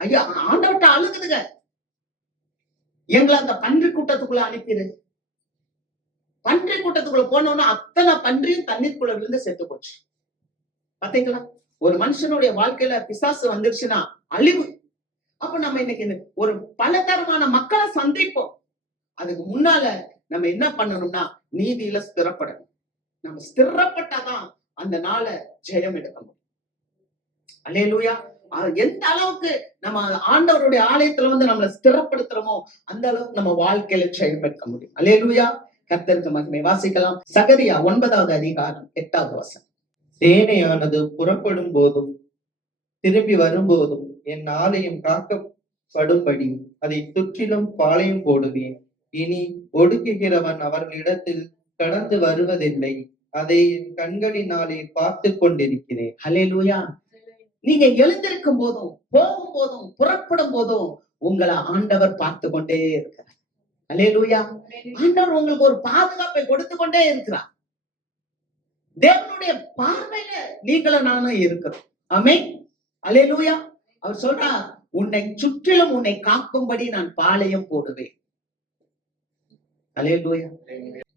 ஐயா ஆண்டவர்கிட்ட அழுகுதுங்க, எங்களை அந்த பன்றி கூட்டத்துக்குள்ள அனுப்பிடு. பன்றி கூட்டத்துக்குள்ள போனோம்னா அத்தனை பன்றியும் தண்ணீருக்குள்ள விழுந்து செத்து போச்சு. பாத்தீங்களா? ஒரு மனுஷனுடைய வாழ்க்கையில பிசாசு வந்துருச்சுன்னா அழிவு. அப்ப நம்ம இன்னைக்கு ஒரு பலதரமான மக்களை சந்திப்போம். அதுக்கு முன்னால நம்ம என்ன பண்ணணும்னா நீதியில ஸ்திரப்படணும். நம்ம ஸ்திரப்பட்டாதான் அந்த நாளை ஜெயம் எடுக்க முடியும். அல்லேலூயா. எந்த அளவுக்கு நம்ம ஆண்டவருடைய ஆலயத்துல வந்து நம்மளை ஸ்திரப்படுத்துறோமோ அந்த அளவுக்கு நம்ம வாழ்க்கையில ஜெயம் எடுக்க முடியும். அல்லேலூயா. கர்த்தருக்கு மகிமை. வாசிக்கலாம். சகரியா 9வது அதிகாரம் 8வது வசனம். சேனையானது புறப்படும் போதும் திரும்பி வரும்போதும் என் ஆலயம் காக்கப்படும்படி அதை சுற்றிலும் பாளையம் போடுவேன். இனி ஒடுக்குகிறவன் அவர்களிடத்தில் கடந்து வருவதில்லை. அதை என் கண்களினாலே பார்த்து கொண்டிருக்கிறேன். அல்லேலூயா. நீங்க எழுந்திருக்கும் போதும் போகும் போதும் புறப்படும் போதும் உங்களை ஆண்டவர் பார்த்து கொண்டே இருக்கிறார். அல்லேலூயா. ஆண்டவர் உங்களுக்கு ஒரு பாதுகாப்பை கொடுத்து கொண்டே இருக்கிறார். தேவனுடைய பார்வையில நீங்களும் நானும் இருக்கிறோம். ஆமென். அல்லேலூயா. அவர் சொல்றார், உன்னை சுற்றிலும் உன்னை காக்கும்படி நான் பாளையம் போடுவேன். அல்லேலூயா.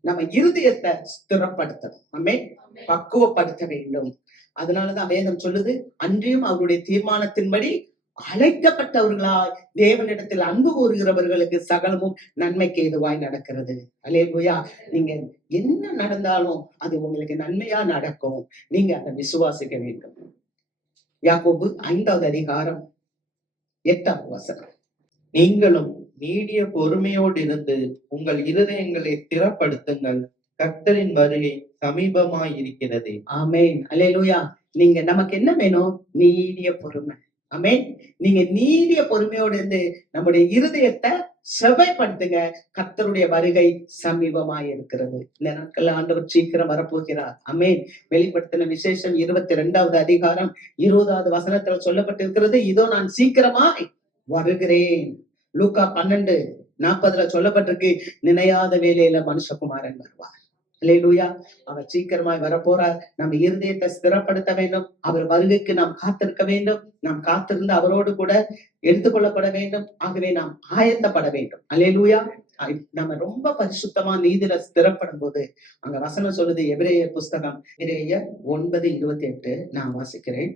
நம்ம இருதயத்தை ஸ்திரப்படுத்தணும். ஆமென். பக்குவப்படுத்த வேண்டும். அதனாலதான் வேதம் சொல்லுது, அன்றியும் அவருடைய தீர்மானத்தின்படி அழைக்கப்பட்டவர்களாய் தேவனிடத்தில் அன்பு கூறுகிறவர்களுக்கு சகலமும் நன்மைக்கு ஏதுவாய் நடக்கிறது. அல்லேலூயா. நீங்க என்ன நடந்தாலும் அது உங்களுக்கு நன்மையா நடக்கும். நீங்க அதை விசுவாசிக்க வேண்டும். யாக்கோபு 5வது அதிகாரம் 8வது வசனம். நீங்களும் நீடிய பொறுமையோடு இருந்து உங்கள் இருதயங்களை ஸ்திரப்படுத்துங்கள், கர்த்தரின் வருகை சமீபமாயிருக்கிறது. ஆமென். அல்லேலூயா. நீங்க நமக்கு என்ன வேணும்? நீடிய பொறுமை. ஆமென். நீங்க நீடிய பொறுமையோடு இருந்து நம்முடைய இருதயத்தை செவ்வாய்ப்படுத்துங்க. கர்த்தருடைய வருகை சமீபமாய் இருக்கிறது. இந்த நாட்கள்ல ஆண்டவர் சீக்கிரம் வரப்போகிறார். ஆமென். வெளிப்படுத்தின விசேஷம் 22வது அதிகாரம் 20வது வசனத்துல சொல்லப்பட்டிருக்கிறது, இதோ நான் சீக்கிரமாய் வருகிறேன். லூக்கா 12:40 சொல்லப்பட்டிருக்கு, நினையாத வேளையில மனுஷகுமாரன் வருவார். அல்லேலூயா. அவர் சீக்கிரமாய் வரப்போறார். நம்ம இருதயத்தை ஸ்திரப்படுத்த வேண்டும். அவர் வருகைக்கு நாம் காத்திருக்க வேண்டும். நாம் காத்திருந்து அவரோடு கூட எடுத்துக்கொள்ளப்பட வேண்டும். ஆகவே நாம் ஆயத்தப்பட வேண்டும். அல்லேலூயா. நம்ம ரொம்ப பரிசுத்தமா நீதியில ஸ்திரப்படும் போது அங்க வசனம் சொல்லுது, எபிரேயர் புஸ்தகம் 9:28 நான் வாசிக்கிறேன்.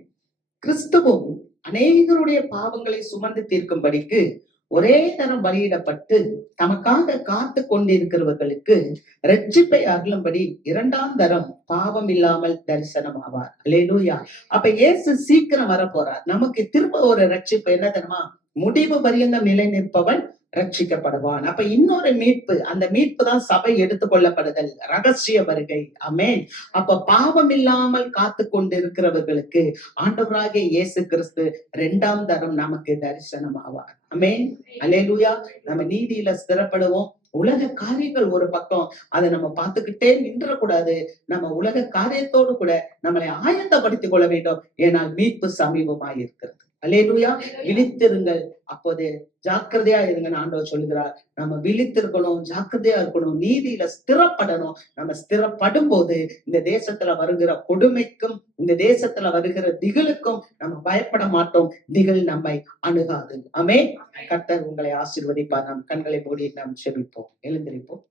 கிறிஸ்துவும் அநேகருடைய பாவங்களை சுமந்து தீர்க்கும்படிக்கு ஒரே தரம் பலியிடப்பட்டு தமக்காக காத்து கொண்டிருக்கிறவர்களுக்கு இரட்சிப்பை அருளும்படி 2ஆம் தரம் பாவம் இல்லாமல் தரிசனம் ஆவார். அல்லேலூயா. அப்ப இயேசு சீக்கிரம் வரப்போறார். நமக்கு திரும்ப ஒரு இரட்சிப்பு என்ன தெரியுமா? முடிவு பரியந்தம் நிலை நிற்பவன் ரட்சிக்கப்படுவான். அப்ப இன்னொரு மீட்பு, அந்த மீட்பு தான் சபை எடுத்துக்கொள்ளப்படுதல், ரகசிய வருகை. ஆமென். அப்ப பாவம் இல்லாமல் காத்து கொண்டிருக்கிறவர்களுக்கு ஆண்டவராகிய இயேசு கிறிஸ்து 2ஆம் தரம் நமக்கு தரிசனம் ஆவார். ஆமென். அல்லேலூயா. நம்ம நீதியில ஸ்திரப்படுவோம். உலக காரியங்கள் ஒரு பக்கம், அதை நம்ம பார்த்துக்கிட்டே நின்றக்கூடாது. நம்ம உலக காரியத்தோடு கூட நம்மளை ஆயத்தப்படுத்திக் கொள்ள வேண்டும். ஏனால் மீட்பு சமீபமாய் இருக்கிறது. அல்லேலூயா. விழித்திருங்கள், அப்போது ஜாக்கிரதையா இருங்கன்னு ஆண்டவர் சொல்லுகிறார். நம்ம விழித்திருக்கணும், ஜாக்கிரதையா இருக்கணும், நீதியில ஸ்திரப்படணும். நம்ம ஸ்திரப்படும் போது இந்த தேசத்துல வருகிற கொடுமைக்கும் இந்த தேசத்துல வருகிற திகிலுக்கும் நம்ம பயப்பட மாட்டோம். திகில் நம்மை அணுகாது. ஆமென். கர்த்தர் உங்களை ஆசீர்வதிப்பார். நாம் கண்களை மூடி நாம் செபிப்போம். எழுந்திருப்போம்.